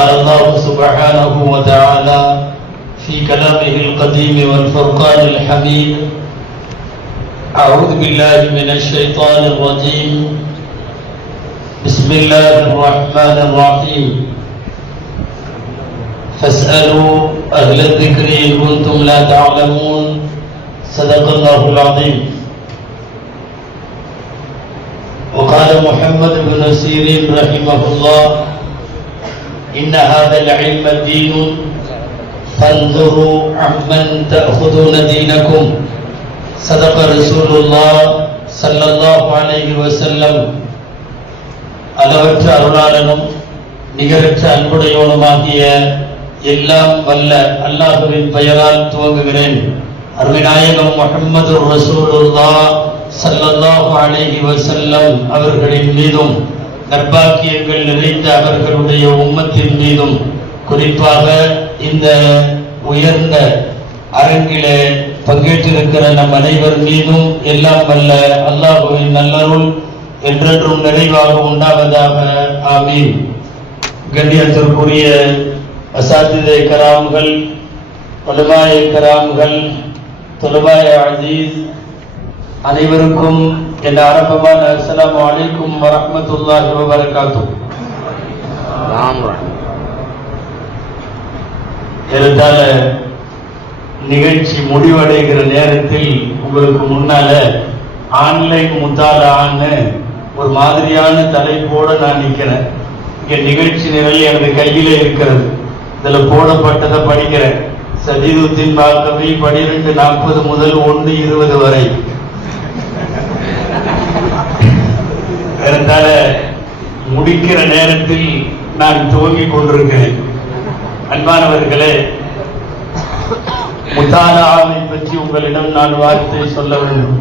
قال الله سبحانه وتعالى في كلامه القديم والفرقان الحميد: أعوذ بالله من الشيطان الرجيم، بسم الله الرحمن الرحيم، فاسألوا أهل الذكر إن كنتم لا تعلمون. صدق الله العظيم. وقال محمد بن سيرين رحمه الله: إن هذا العلم دين فانظروا عمن تأخذون دينكم. صدق رسول الله صلى الله عليه وسلم. அளவற்ற அருளாளனும் நிகரற்ற அன்புடையோனுமாகிய எல்லாம் வல்ல அல்லாஹுவின் பெயரால் துவங்குகிறேன். அருமைநாயகம் முஹம்மது ரசூலுல்லாஹ் ஸல்லல்லாஹு அலைஹி வஸல்லம் அவர்களின் மீதும் நற்பாக்கியங்கள் நிறைந்த அவர்களுடைய உம்மத்தின் மீதும் குறிப்பாக இந்த உயர்ந்த அரங்கிலே பங்கேற்றிருக்கிற நம் அனைவர் மீதும் எல்லாம் வல்ல அல்லாஹுவின் நல்லருள் என்றென்றும் நிறைவாக உண்டாவதாக. ஆமீன். கண்ணியத்திற்குரிய அசாத்திதை கராம்கள், உலமாய கராம்கள், தொலபாய அஜீஸ் அனைவருக்கும் என் ஆரம்பமான அஸ்ஸலாமு அலைக்கும் வரஹ்மத்துல்லாஹி வபரகாத்துஹு. ஏறத்தாழ நிகழ்ச்சி முடிவடைகிற நேரத்தில் உங்களுக்கு முன்னால ஆன்லைன் முத்தாலான்னு ஒரு மாதிரியான தலைப்போடு நான் நிற்கிறேன். இங்க நிகழ்ச்சி நிரல் எனது கையிலே இருக்கிறது. இதுல போடப்பட்டதை படிக்கிறேன். சஜீதுத்தீன் பாக்கவி 12:40 முதல் 1:20 வரை. ஏறத்தாழ முடிக்கிற நேரத்தில் நான் துவங்கிக் கொண்டிருக்கிறேன். அன்பானவர்களே, முத்தாலாவை பற்றி உங்களிடம் நான் வார்த்தை சொல்ல வேண்டும்.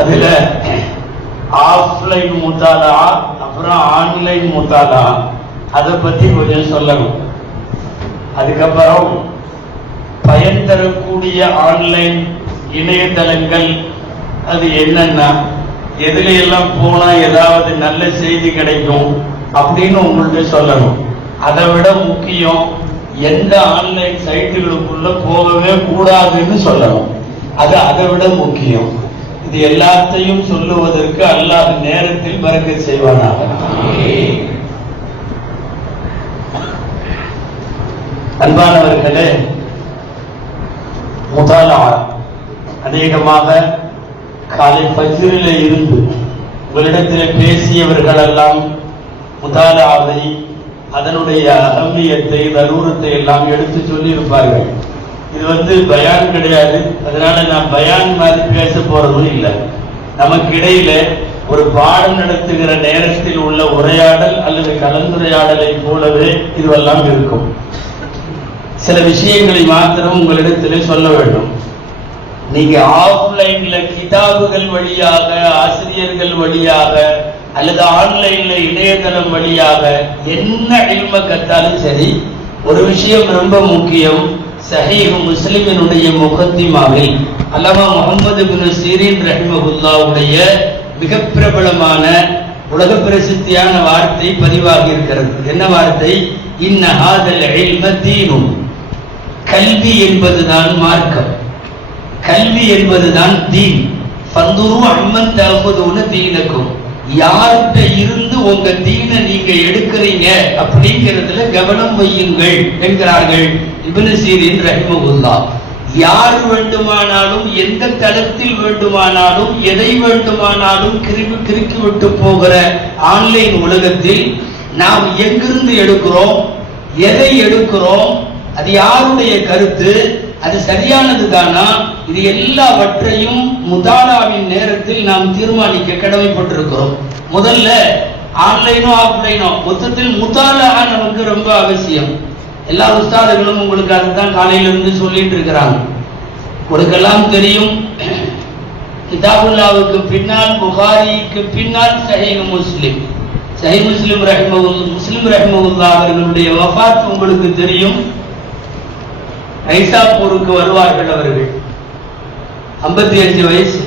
அதுல ஆஃப்லைன் முத்தாலா, அப்புறம் ஆன்லைன் முத்தாலா, அதை பத்தி கொஞ்சம் சொல்லணும். அதுக்கப்புறம் பயன் தரக்கூடிய ஆன்லைன் இணையதளங்கள் அது என்னன்னா, எதுல எல்லாம் போனா ஏதாவது நல்ல செய்தி கிடைக்கும் அப்படின்னு உங்கள்கிட்ட சொல்லணும். அதை விட முக்கியம், எந்த ஆன்லைன் சைட்டுகளுக்குள்ள போகவே கூடாதுன்னு சொல்லணும். அது அதை விட முக்கியம். இது எல்லாத்தையும் சொல்லுவதற்கு அல்லாஹ் நேரத்தில் பரக்கத் செய்வானாக. அன்பானவர்களே, முதாலா அநேகமாக காலை ஃபஜ்ரிலே இருந்து உங்களிடத்தில் பேசியவர்கள் எல்லாம் முதாலாவை, அதனுடைய அகமியத்தை, தரூரத்தை எல்லாம் எடுத்து சொல்லி இருப்பார்கள். இது பயான் கிடையாது, அதனால நான் பயான் மாதிரி பேச போறதும் இல்லை. நமக்கு இடையில ஒரு பாடம் நடத்துகிற நேரத்தில் உள்ள உரையாடல் அல்லது கலந்துரையாடலை போலவே இதுவெல்லாம் இருக்கும். சில விஷயங்களை மாத்திரம் உங்களிடத்திலே சொல்ல வேண்டும். நீங்க ஆஃப்லைன்ல கிதாபுகள் வழியாக, ஆசிரியர்கள் வழியாக அல்லது ஆன்லைன்ல இணையதளம் வழியாக என்ன இல்ம கத்தாலும் சரி, ஒரு விஷயம் ரொம்ப முக்கியம். சஹீஹ் முஸ்லிமினுடைய முகத்திமாவில் அல்லாமா முஹம்மது பின் சீரீன் ரஹிமஹுல்லாஹ்வுடைய மிக பிரபலமான உலக பிரசித்தியான வார்த்தை பதிவாகி இருக்கிறது. என்ன வார்த்தை? இன்ன ஹாதல் இல்ம தீனுன். கல்வி என்பதுதான் மார்க்கம், கல்வி என்பதுதான் தீன். ஃபந்துரு அம்மன் தஅஹுதுன தீனக்கும். யார்கிட்ட இருந்து உங்க தீனை நீங்க எடுக்கிறீங்க அப்படிங்கிறதுல கவனம் வையுங்கள் என்கிறார்கள் இப்னு சீரீன் ரஹிமஹுல்லாஹ். யார் வேண்டுமானாலும், எந்த தளத்தில் வேண்டுமானாலும், எதை வேண்டுமானாலும் கிறுக்கி விட்டு போகிற ஆன்லைன் உலகத்தில் நாம் எங்கிருந்து எடுக்கிறோம், எதை எடுக்கிறோம், அது யாருடைய கருத்து, அது சரியானது தானா, இது எல்லாவற்றையும் முதாலாவின் நேரத்தில் நாம் தீர்மானிக்க கடமைப்பட்டிருக்கிறோம். முதல்ல ஆன்லைனோ ஆஃப்லைனோ மொத்தத்தில் முதாலா நமக்கு ரொம்ப அவசியம். எல்லா உஸ்தாதுகளும் உங்களுக்கு அதுதான் காலையிலிருந்து சொல்லிட்டு இருக்கிறாங்க. உங்களுக்கெல்லாம் தெரியும், கிதாபுல்லாவுக்கு பின்னால், புகாரிக்கு பின்னால் சஹீஹ் முஸ்லிம். சஹீஹ் முஸ்லிம் ரஹிமஹுல்லாஹ் அவர்களுடைய வஃபாத் உங்களுக்கு தெரியும். ஐசாப்பூருக்கு வருவார்கள் அவர்கள். 55 வயசு.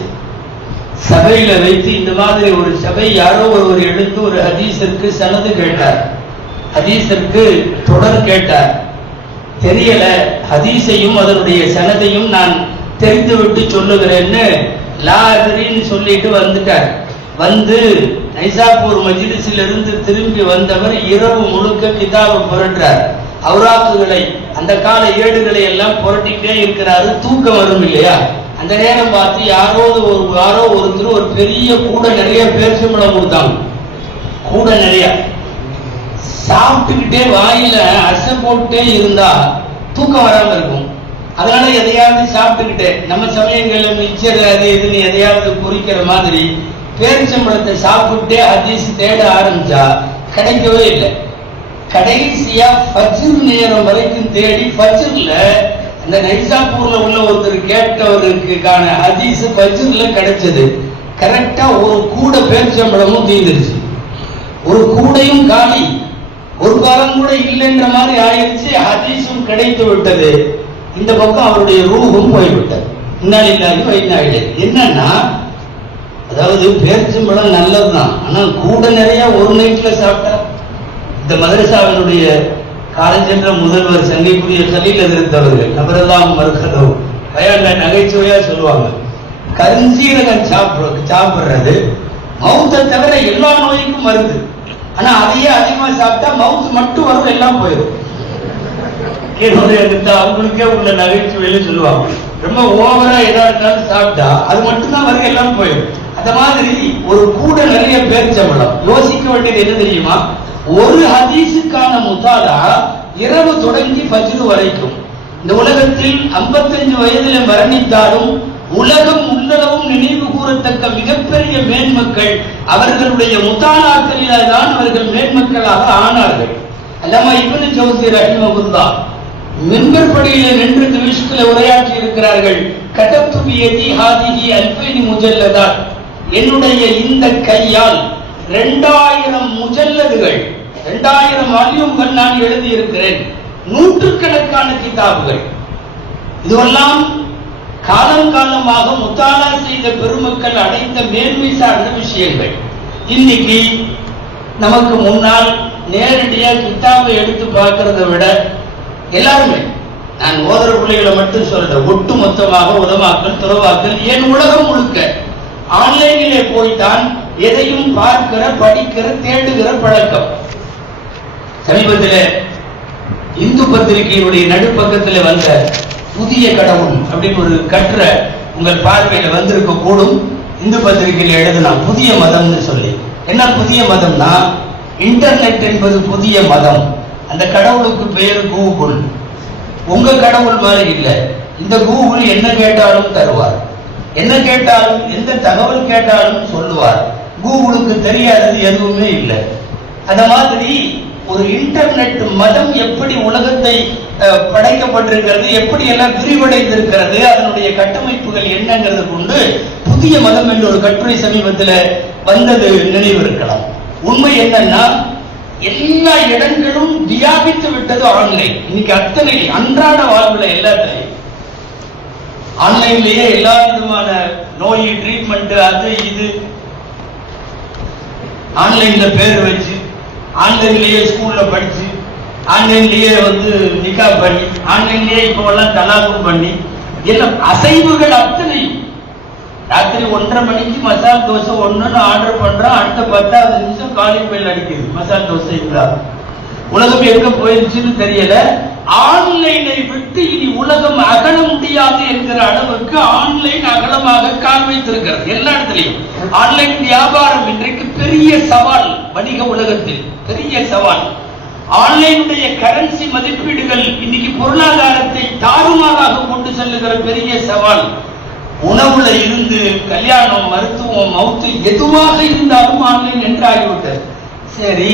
சபையில வைத்து இந்த மாதிரி ஒரு சபை யாரோ ஒருவர் எழுந்து ஒரு ஹதீஸிற்கு சனது கேட்டார். ஹதீஸிற்கு தொடர் கேட்டார். தெரியல, ஹதீஸையும் அதனுடைய சனதையும் நான் தெரிந்துவிட்டு சொல்லுகிறேன்னு லாதிரின்னு சொல்லிட்டு வந்துட்டார். வந்து நைசாப்பூர் மஜ்லிஸிலிருந்து திரும்பி வந்தவர் இரவு முழுக்க கிதாபை புரட்டுறார். அவுராக்குகளை, அந்த கால ஏடுகளை எல்லாம் புரட்டிக்கிட்டே இருக்கிறாரு. தூக்கம் வரும் இல்லையா? அந்த நேரம் பார்த்து யாரோ ஒருத்தர் ஒரு பெரிய கூட நிறைய பேரிச்சம்பழம் கொடுத்தாங்க. கூட நிறைய சாப்பிட்டுக்கிட்டே வாயில அசை போட்டுட்டே இருந்தா தூக்கம் வராம இருக்கும். அதனால எதையாவது சாப்பிட்டுக்கிட்டே, நம்ம சமயங்கள்ல மிச்சர் அது இதுன்னு எதையாவது குறிக்கிற மாதிரி பேரிச்சம்பழத்தை சாப்பிட்டுட்டே ஹதீஸ் தேட ஆரம்பிச்சா கிடைக்கவே இல்லை. கடைசியா ஃபஜ்ர் நேரம் வரைக்கும் தேடி ஃபஜ்ர்ல அந்த நைசாப்பூர்ல உள்ள ஒருத்தர் கேட்டவருக்கான ஹதீஸ் ஃபஜ்ர்ல கிடைச்சது. கரெக்டா ஒரு கூட பேரிச்சம்பழமும் தீர்ந்துருச்சு. ஒரு கூடையும் காலி, ஒரு காலம் கூட இல்லைன்ற மாதிரி ஆயிடுச்சு. ஹதீஸும் கிடைத்து விட்டது. இந்த பக்கம் அவருடைய ரூஹும் போய்விட்டது. என்னன்னா, அதாவது பேரிச்சம்பழம் நல்லதுதான், ஆனால் கூட நிறைய ஒரு நைட்ல சாப்பிட்டா. இந்த மதரசாவினுடைய காலஞ்சென்ற முதல்வர் சங்கைக்குரிய கலீல் எதிர்த்தவர்கள் நபரெல்லாம் மறுக்கதோ பயான்ல நகைச்சுவையா சொல்லுவாங்க, கருஞ்சீரகம் சாப்பிடுறது மவுத்தை தவிர எல்லா நோய்க்கும் மருந்து. ஆனா அதையே அதிகமா சாப்பிட்டா மவுத்து மட்டும் வரும், எல்லாம் போயிடும். அவங்களுக்கே உள்ள நகைச்சுவையில சொல்லுவாங்க, ரொம்ப ஓவரா ஏதாவது சாப்பிட்டா அது மட்டும்தான் வரும், எல்லாம் போயிடும். அந்த மாதிரி ஒரு கூட நிறைய பேரிச்சம்பழம். யோசிக்க வேண்டியது என்ன தெரியுமா? ஒரு ஹதீஸுக்கான முத்தாலா இரவு தொடங்கி ஃபஜ்ர் வரைக்கும். இந்த உலகத்தில் 55 வயதில மரணித்தாலும் உலகம் உள்ளளவும் நினைவு கூறத்தக்க மிகப்பெரிய மேன்மக்கள் அவர்களுடைய முத்தாலாக்களில் தான் அவர்கள் மேன்மக்களாக ஆனார்கள். அல்லாமா இப்னு ஜௌஸி ரஹிமஹுல்லாஹ் மின்பர் படியிலே நின்று திமிஷ்கில் உரையாற்றி இருக்கிறார்கள். கதப்து பியதி ஹாதிஹி அல்ஃபைனி முஜல்லதாத், என்னுடைய இந்த கையால் 2000 முஜல்லதுகள், 2000 வால்யூம்கள் நான் எழுதி இருக்கிறேன். நூற்றுக்கணக்கான கிதாபுகள். இதுவெல்லாம் காலம் காலமாக முத்தாலா செய்த பெருமக்கள் அடைந்த மேன்மை சார்ந்த விஷயங்கள். இன்னைக்கு நமக்கு முன்னால் நேரடியா கிதாபை எடுத்து பார்க்கிறத விட எல்லாருமே, நான் ஓதர பிள்ளைகளை மட்டும் சொல்றேன், ஒட்டு மொத்தமாக உலமாக்கள் துறவாக்கள் ஏன் உலகம் முழுக்க ஆன்லைனிலே போய்தான் எதையும் பார்க்கிற, படிக்கிற, தேடுகிற பழக்கம். சமீபத்தில் இந்து பத்திரிகையினுடைய நடுப்பக்கத்தில் வந்த புதிய கடவுள் அப்படின்னு ஒரு கட்டுரை உங்கள் பார்வையில வந்திருக்க கூடும். இந்து பத்திரிகையில் எழுதுனா புதிய மதம்னு சொல்லி. என்ன புதிய மதம்னா, இன்டர்நெட் என்பது புதிய மதம். அந்த கடவுளுக்கு பெயர் கூகுள். உங்க கடவுள் மாதிரி இல்லை. இந்த கூகுள் என்ன கேட்டாலும் தருவார், என்ன கேட்டாலும் எந்த தகவல் கேட்டாலும் சொல்லுவார். கூகுளுக்கு தெரியாதது எதுவுமே இல்லை. அந்த மாதிரி ஒரு இன்டர்நெட் மதம் எப்படி உலகத்தை படைக்கப்பட்டிருக்கிறது, எப்படி எல்லாம் விரிவடைந்திருக்கிறது, அதனுடைய கட்டமைப்புகள் என்னங்கிறது கொண்டு புதிய மதம் என்ற ஒரு கட்டுரை சமீபத்தில் வந்தது நினைவு இருக்கலாம். உண்மை என்னன்னா, எல்லா இடங்களும் வியாபித்து விட்டது ஆன்லைன். இன்னைக்கு அத்தனை அன்றாட வாழ்வுல எல்லாத்தையும் ஆன்லைன்லயே எல்லா விதமான நோய் ட்ரீட்மெண்ட் அது இது ஆன்லைன்ல பேர் வச்சு, ஆன்லைன்லயே ஸ்கூல்ல படிச்சு, ஆன்லைன்லயே நிக்கா பண்ணி, ஆன்லைன்லயே இப்போ எல்லாம் தலாக்கும் பண்ணி, எல்லாம் அசைவுகள் அத்தனை. ராத்திரி 1:30 மணிக்கு மசால் தோசை ஒண்ணுன்னு ஆர்டர் பண்றோம், அடுத்த 10வது நிமிஷம் காலிங் பெல் அடிக்குது மசால் தோசை. உலகம் எங்க போயிருச்சுன்னு தெரியல. ஆன்லைனை விட்டு இனி உலகம் அகல முடியாது என்கிற அளவுக்கு ஆன்லைன் அகலமாக கால் வைத்திருக்கிறது. எல்லா இடத்துலையும் ஆன்லைன் வியாபாரம் இன்றைக்கு பெரிய சவால். வணிக உலகத்தில் பெரிய சவால். ஆன்லைனுடைய கரன்சி மதிப்பீடுகள் இன்னைக்கு பொருளாதாரத்தை தாறுமாறாக கொண்டு செல்லுகிற பெரிய சவால். உணவுல இருந்து கல்யாணம், மருத்துவம், மவுத்து எதுவாக இருந்தாலும் ஆன்லைன் என்று ஆகிவிட்டது. சரி,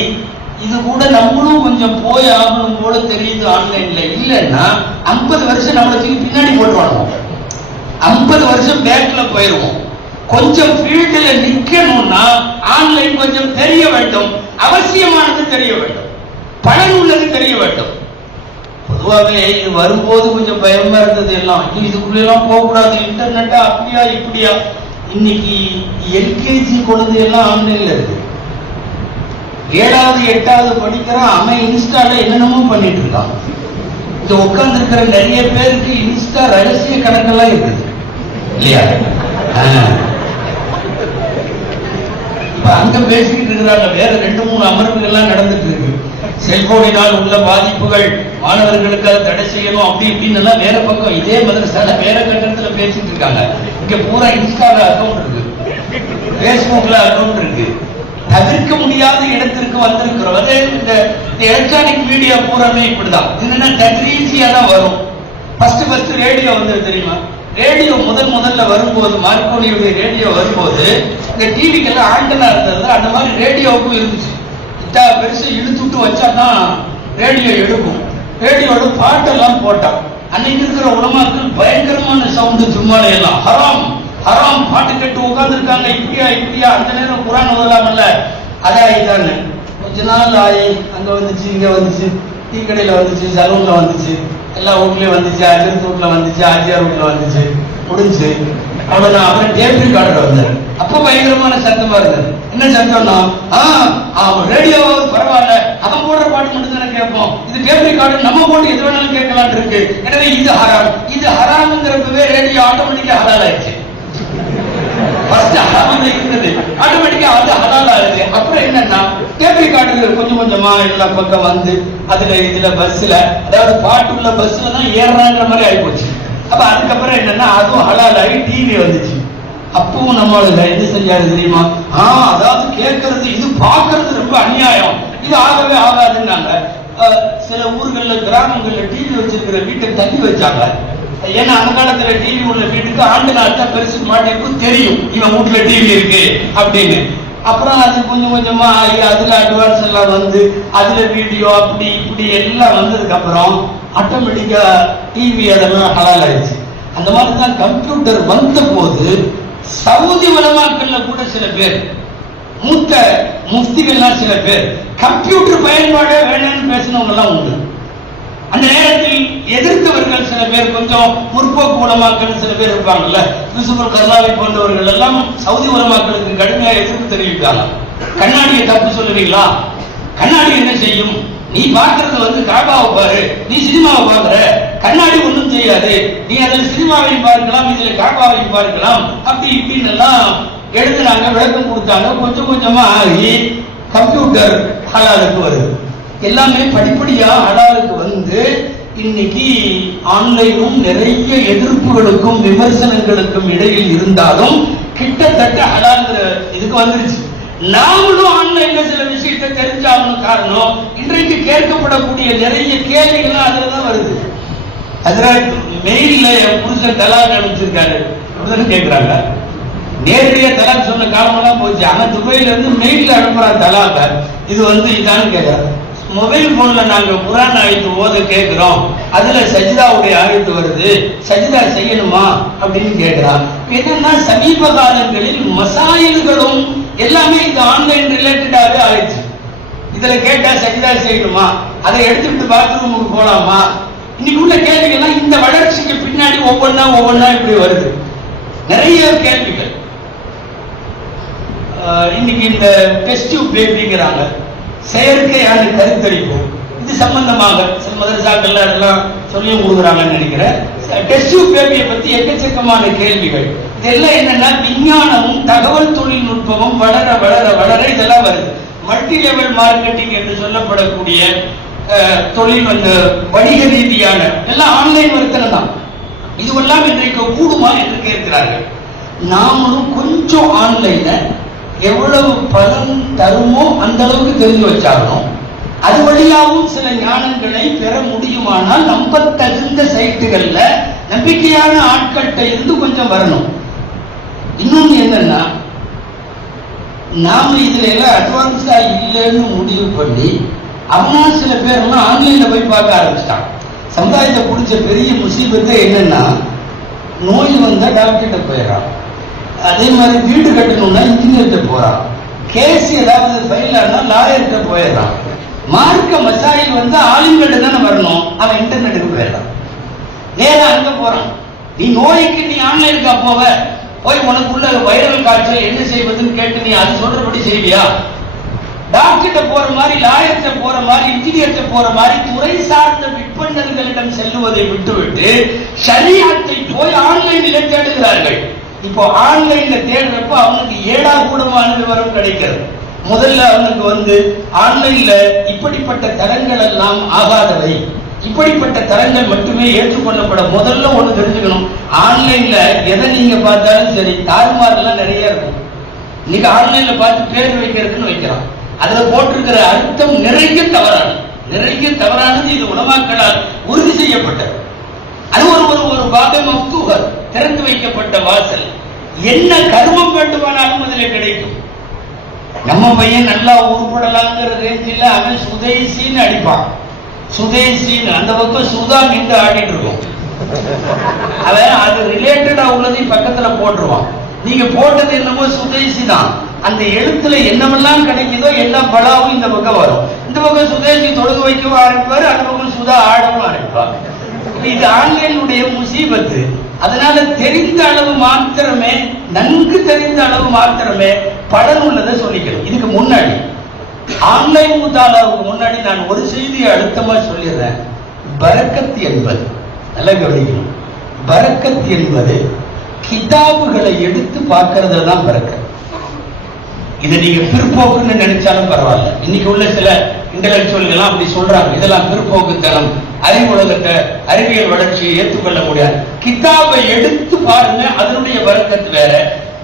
இது கூட நம்மளும் கொஞ்சம் போய் ஆகணும் போல தெரியுது ஆன்லைன்ல. இல்லைன்னா 50 வருஷம் நம்மளுக்கு பின்னாடி போட்டுவாங்க, 50 வருஷம் பேக்ல போயிருவோம். கொஞ்சம் ஃபீல்டுல நிக்கணும்னா ஆன்லைன் கொஞ்சம் தெரிய வேண்டும், அவசியமானது தெரிய வேண்டும், பலன் உள்ளது தெரிய வேண்டும். பொதுவாகவே இது வரும்போது கொஞ்சம் பயமா இருந்தது. எல்லாம் இதுக்குள்ள எல்லாம் போகக்கூடாது, இன்டர்நெட்டா அப்படியா இப்படியா. இன்னைக்கு எல்கேஜி குழந்தை எல்லாம் ஆன்லைன்ல இருக்கு. 7வது 8வது படிக்கிற ஆரம்பிக்கிறான், அவன் இன்ஸ்டால என்னென்னமோ பண்ணிட்டு இருக்கான். இங்க உட்கார்ந்து இருக்கிற நிறைய பேருக்கு இன்ஸ்டா ரகசிய கணக்கெல்லாம் இருக்குது இல்லையா? இப்ப அங்க பேசிக்கிட்டு இருக்கிறாங்க, வேற 2-3 அமர்வுகள்லாம் நடந்துட்டு இருக்கு. செல்போனினால் உள்ள பாதிப்புகள், மாணவர்களுக்கு அதை தடை செய்யணும் அப்படி இப்படின்னு எல்லாம் வேற பக்கம் இதே மதரசால வேற கட்டத்துல பேசிட்டு இருக்காங்க. இங்க பூரா இன்ஸ்டால அக்கௌண்ட் இருக்கு, பேஸ்புக்ல அக்கௌண்ட் இருக்கு. தவிர்க்க முடியாத இடத்திற்கு வந்திருக்கிறோம். அதே இந்த எலக்ட்ரானிக் மீடியா பூராமே இப்படிதான். என்னன்னா தத்ரீசியா தான் வரும். ஃபர்ஸ்ட் ரேடியோ வந்தது தெரியுமா? ரேடியோ முதல்ல வரும்போது, மார்க்கோனியுடைய ரேடியோ வரும்போது இந்த டிவிக்கெல்லாம் ஆண்டனா இருந்தது, அந்த மாதிரி ரேடியோவுக்கும் இருந்துச்சு. இத்தா பெருசு இழுத்துட்டு வச்சாதான் ரேடியோ எடுக்கும். ரேடியோட பாட்டெல்லாம் போட்டான். அன்னைக்கு இருக்கிற உலமாக்கள் பயங்கரமான சவுண்டு, சும்மால எல்லாம் ஹராம் ஹராம் பாட்டு கேட்டு உட்கார்ந்து இருக்காங்க. இப்படியா அந்த நேரம் குரான் ஓதலாமல்ல, அதான் இதான்னு. கொஞ்ச நாள் ஆயி அங்க வந்துச்சு, இங்க வந்துச்சு, டீ கடையில வந்துச்சு, சலூன்ல வந்துச்சு, எல்லா வீட்லயும் வந்துச்சு, அஜித் வீட்டுல வந்துச்சு, ஆஜியார் வீட்டுல வந்துச்சு, முடிஞ்சு அவ்வளவுதான். அப்புறம் டேப் ரெக்கார்டர் வந்தாரு. அப்ப பயங்கரமான சத்தமா இருந்தது. என்ன சத்தம்னா, ரேடியோ பரவாயில்ல, அவன் போடுற பாட்டு மட்டும் தானே கேட்போம், இது டேப் ரெக்கார்டர் நம்ம போட்டு எது வேணாலும் கேட்கலாம் இருக்கு. எனவே இது ஹராம். இது ஹராம்ங்கிறப்பவே ரேடியோ ஆட்டோமேட்டிக்கா ஹலால் ஆயிடுச்சு. ஆட்டோமேட்டிக்கா அது ஹலால் ஆயிடுச்சு. அப்புறம் என்னன்னா டேப் ரெக்கார்டர் கொஞ்சம் கொஞ்சமா எல்லா பக்கம் வந்து அதுல இதுல பஸ்ல, அதாவது பாட்டுள்ள பஸ்ல தான் ஏறாங்கிற மாதிரி ஆயிப்போச்சு. அப்ப அதுக்கப்புறம் என்னன்னா அதுவும் ஹலால் ஆகி டிவி வந்துச்சு. அப்பவும் நம்மள என்ன செஞ்சாரு தெரியுமா? அதாவது கேட்கறது, இது பாக்குறது ரொம்ப அநியாயம், இது ஆகவே ஆகாதுன்னாங்க. சில ஊர்கள்ல கிராமங்கள்ல டிவி வச்சிருக்கிற வீட்டை தள்ளி வச்சாங்க. ஏன்னா அந்த காலத்துல டிவி உள்ள வீட்டுக்கு ஆண்டு நாள் தான் பெருசு மாட்டிருக்கும், தெரியும் இவன் வீட்டுல டிவி இருக்கு அப்படின்னு. அப்புறம் அது கொஞ்சம் கொஞ்சமா ஆகி அதுல அட்வான்ஸ் எல்லாம் வந்து அதுல வீடியோ அப்படி இப்படி எல்லாம் வந்ததுக்கு அப்புறம் ஆட்டோமேட்டிக்கா டிவி அதெல்லாம் ஹலால் ஆயிடுச்சு. அந்த மாதிரிதான் கம்ப்யூட்டர் வந்த போது சவுதி உலமாக்கள்ல கூட சில பேர், மூத்த முஃப்திகள்லாம் சில பேர் கம்ப்யூட்டர் பயன்பாடே வேணும்னு பேசினவங்க எல்லாம் உண்டு. அந்த நேரத்தில் எதிர்த்தவர்கள் சில பேர், கொஞ்சம் முற்போக்கு உலமாக்கள் சில பேர் இருப்பாங்கல்ல, யூசுஃபுல் கர்லாவி போன்றவர்கள் எல்லாம் சவுதி உலமாக்களுக்கு கடுமையா எதிர்ப்பு தெரிவித்தாங்க. கண்ணாடியை தப்பு சொல்லுவீங்களா? கண்ணாடி என்ன செய்யும்? நீ பார்க்கறது காபாவை பாரு, நீ சினிமாவை பார்க்கிற, கண்ணாடி ஒன்றும் செய்யாது, நீ அதில் சினிமாவையும் பார்க்கலாம், இதுல காபாவையும் பார்க்கலாம், அப்படி இப்படின்னு எல்லாம் எழுதுனாங்க, விளக்கம் கொடுத்தாங்க. கொஞ்சம் கொஞ்சமா ஆகி கம்ப்யூட்டர் ஹலாலுக்கு வருது. எல்லாமே படிப்படியா ஹலாலுக்கு வந்து இன்னைக்கு ஆன்லைனும் நிறைய எதிர்ப்புகளுக்கும் விமர்சனங்களுக்கும் இடையில் இருந்தாலும் கிட்டத்தட்ட ஹலால் இதுக்கு வந்துருச்சு. நாமளும் ஆன்லைன்ல சில விஷயத்தை தெரிஞ்சாலும் காரணம் இன்றைக்கு கேட்கப்படக்கூடிய நிறைய கேள்விகள் அதுலதான் வருது. அதுல மெயில்ல என் புருஷன் தலாக் அனுப்பிச்சிருக்காரு அப்படிதான் கேட்கிறாங்க. நேரடியா தலாக் சொன்ன காலமெல்லாம் போச்சு. ஆனா துபாயில இருந்து மெயில்ல அனுப்புறான் தலாக, இது இதான்னு கேட்கிறார். மொபைல் போன்ல நாங்க குர்ஆன் ஆயத்து ஓத கேட்கிறோம், அதுல சஜிதாவுடைய ஆயத்து வருது, சஜிதா செய்யணுமா அப்படின்னு கேட்கிறான். என்னன்னா சமீப காலங்களில் மசாயில்களும் எல்லாமே இந்த ஆன்லைன் ரிலேட்டடாவே ஆயிடுச்சு. இதுல கேட்டா சஜிதா செய்யணுமா, அதை எடுத்துட்டு பாத்ரூமுக்கு போலாமா, இன்னைக்கு உள்ள கேள்விகள்லாம் இந்த வளர்ச்சிக்கு பின்னாடி ஒவ்வொன்னா இப்படி வருது. நிறைய கேள்விகள். இன்னைக்கு இந்த டெஸ்ட் டியூப் பேபிங்கிறாங்க, செயற்கையான கருத்தரிப்பு, இது சம்பந்தமாக சில மதரசாக்கள்ல அதெல்லாம் சொல்லியும் கொடுக்குறாங்கன்னு நினைக்கிறேன். டெஸ்ட் டியூப் பேபியை பத்தி எக்கச்சக்கமான கேள்விகள். இதெல்லாம் என்னன்னா விஞ்ஞானமும் தகவல் தொழில்நுட்பமும் வளர வளர வளர இதெல்லாம் வருது. மல்டி லெவல் மார்க்கெட்டிங் என்று சொல்லப்படக்கூடிய தொழில் வணிக ரீதியான எல்லாம் ஆன்லைன் வர்த்தகம் தான். இதுவெல்லாம் இன்றைக்கு கூடுமா என்று கேட்கிறார்கள். நாமளும் கொஞ்சம் ஆன்லைன்ல எவ்வளவு பலன் தருமோ அந்த அளவுக்கு தெரிஞ்சு வச்சாகணும். அது வழியாகவும் சில ஞானங்களை பெற முடியுமானால் நம்ப தகுந்த சைட்டுகள்ல நம்பிக்கையான ஆட்கள்கிட்ட இருந்து கொஞ்சம் வரணும். இன்னொன்னு என்னன்னா, நாம இதுல எல்லாம் அட்வான்ஸா இல்லைன்னு முடிவு பண்ணி அவனா சில பேர் எல்லாம் ஆன்லைன்ல போய் பார்க்க ஆரம்பிச்சிட்டான். சமுதாயத்தை பிடிச்ச பெரிய முசீபத்தை என்னன்னா, நோய் வந்தா டாக்டர்கிட்ட போயிடறான், அதே மாதிரி வீடு கட்டணும்னா இன்ஜினியர்கிட்ட போறான், கேஸ் ஏதாவது ஃபைல் ஆனா லாயர்கிட்ட போயிடறான், மார்க்க மசாயில் ஆளுங்கிட்ட தானே வரணும், அவன் இன்டர்நெட்டுக்கு போயிடறான், நேரம் அங்க போறான். நீ நோய்க்கு நீ ஆன்லைனுக்கா போய் உனக்குள்ள வைரல் காய்ச்சல் என்ன செய்வதுன்னு கேட்டு நீ அது சொல்றபடி செய்வியா? டாக்டர்கிட்ட போற மாதிரி, லாயர்கிட்ட போற மாதிரி, இன்ஜினியர்கிட்ட போற மாதிரி துறை சார்ந்த விற்பனர்களிடம் செல்லுவதை விட்டுவிட்டு ஷரியத்தை போய் ஆன்லைனில் தேடுகிறார்கள். இப்போ ஆன்லைன்ல தேடுறப்ப அவனுக்கு 7 கூடமான விவரம் கிடைக்கிறது. முதல்ல அவனுக்கு ஆன்லைன்ல இப்படிப்பட்ட தரங்கள் எல்லாம் ஆகாதவை, இப்படிப்பட்ட தரங்கள் மட்டுமே ஏற்றுக்கொள்ளப்பட. முதல்ல ஒண்ணு தெரிஞ்சுக்கணும், ஆன்லைன்ல எதை நீங்க பார்த்தாலும் சரி தாறுமாறுலாம் நிறைய இருக்கும். இன்னைக்கு ஆன்லைன்ல பார்த்து பேர் வைக்கிறதுன்னு வைக்கிறான், அதுல போட்டிருக்கிற அர்த்தம் நிறைய தவறானது. இது உலமாக்களால் உறுதி செய்யப்பட்டது. அது ஒரு பாகம் மஃப்தூஹர், திறந்து வைக்கப்பட்ட வாசல். என்ன கர்மம் வேண்டுமானாலும் அதில் கிடைக்கும். நம்ம பையன் நல்லா உருப்படலாங்கிற ரேஞ்சில் அவன் சுதேசின்னு அடிப்பான். சுதேசின்னு அந்த பக்கம் சுதா நின்று ஆடிட்டு இருக்கும். அவன் அது ரிலேட்டடா உள்ளதையும் பக்கத்துல போட்டுருவான். நீங்க போட்டது என்னமோ சுதேசி தான். அந்த எழுத்துல என்னமெல்லாம் கிடைக்குதோ எல்லா பலாவும் இந்த பக்கம் வரும். இந்த பக்கம் சுதேசி தொழுக வைக்கவும் ஆரம்பிப்பாரு, அந்த பக்கம் சுதா ஆடவும் ஆரம்பிப்பாங்க. இது ஆன்லைனுடைய முசீபத்து. அதனால தெரிந்த அளவு மாத்திரமே, நன்கு தெரிந்த அளவு மாத்திரமே பலன் உள்ளதை சொல்லிக்கணும். இதுக்கு முன்னாடி ஆன்லைன் முத்தாலாவுக்கு முன்னாடி நான் ஒரு செய்தியை அழுத்தமா சொல்லிடுறேன். பரக்கத் என்பது, நல்லா கவனிக்கணும், பரக்கத் என்பது கிதாபுகளை எடுத்து பார்க்கறதுல தான் பரக்கத். இதை நீங்க பிற்போக்குன்னு நினைச்சாலும் பரவாயில்ல. இன்னைக்கு உள்ள சில இன்டலெக்சுவல்கள் அப்படி சொல்றாங்க, இதெல்லாம் பிற்போக்குத்தனம், அறிவுலகத்தை அறிவியல் வளர்ச்சியை ஏற்றுக்கொள்ள முடியாது. கிதாபை எடுத்து பாருங்க, அதனுடைய பரக்கத் வேற.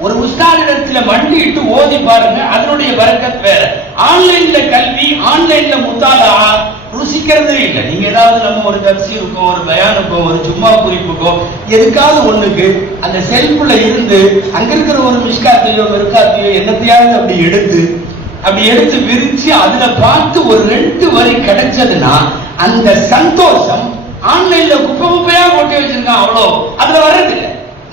ஒரு உஸ்தாதிடத்துல மண்டிட்டு ஓதி பாருங்க, அதனுடைய பரக்கத் வேற. ஆன்லைன்ல கல்வி, ஆன்லைன்ல முத்தாலா ருசிக்கிறதே இல்லை. நீங்க ஏதாவது நம்ம ஒரு தப்சீருக்கோ, ஒரு பயானுக்கோ, ஒரு சும்மா குறிப்புக்கோ, எதுக்காவது ஒண்ணுக்கு அந்த செல்ஃப்ல இருந்து அங்க இருக்கிற ஒரு மிஷ்காத்தையோ வெறுக்காத்தையோ என்னத்தையாவது அப்படி எடுத்து விரிச்சு அதுல பார்த்து ஒரு 2 வரி கிடைச்சதுன்னா அந்த சந்தோஷம் ஆன்லைன்ல குப்பையா போட்டு வச்சிருக்கான் அவ்வளோ அதுல வர்றதில்லை.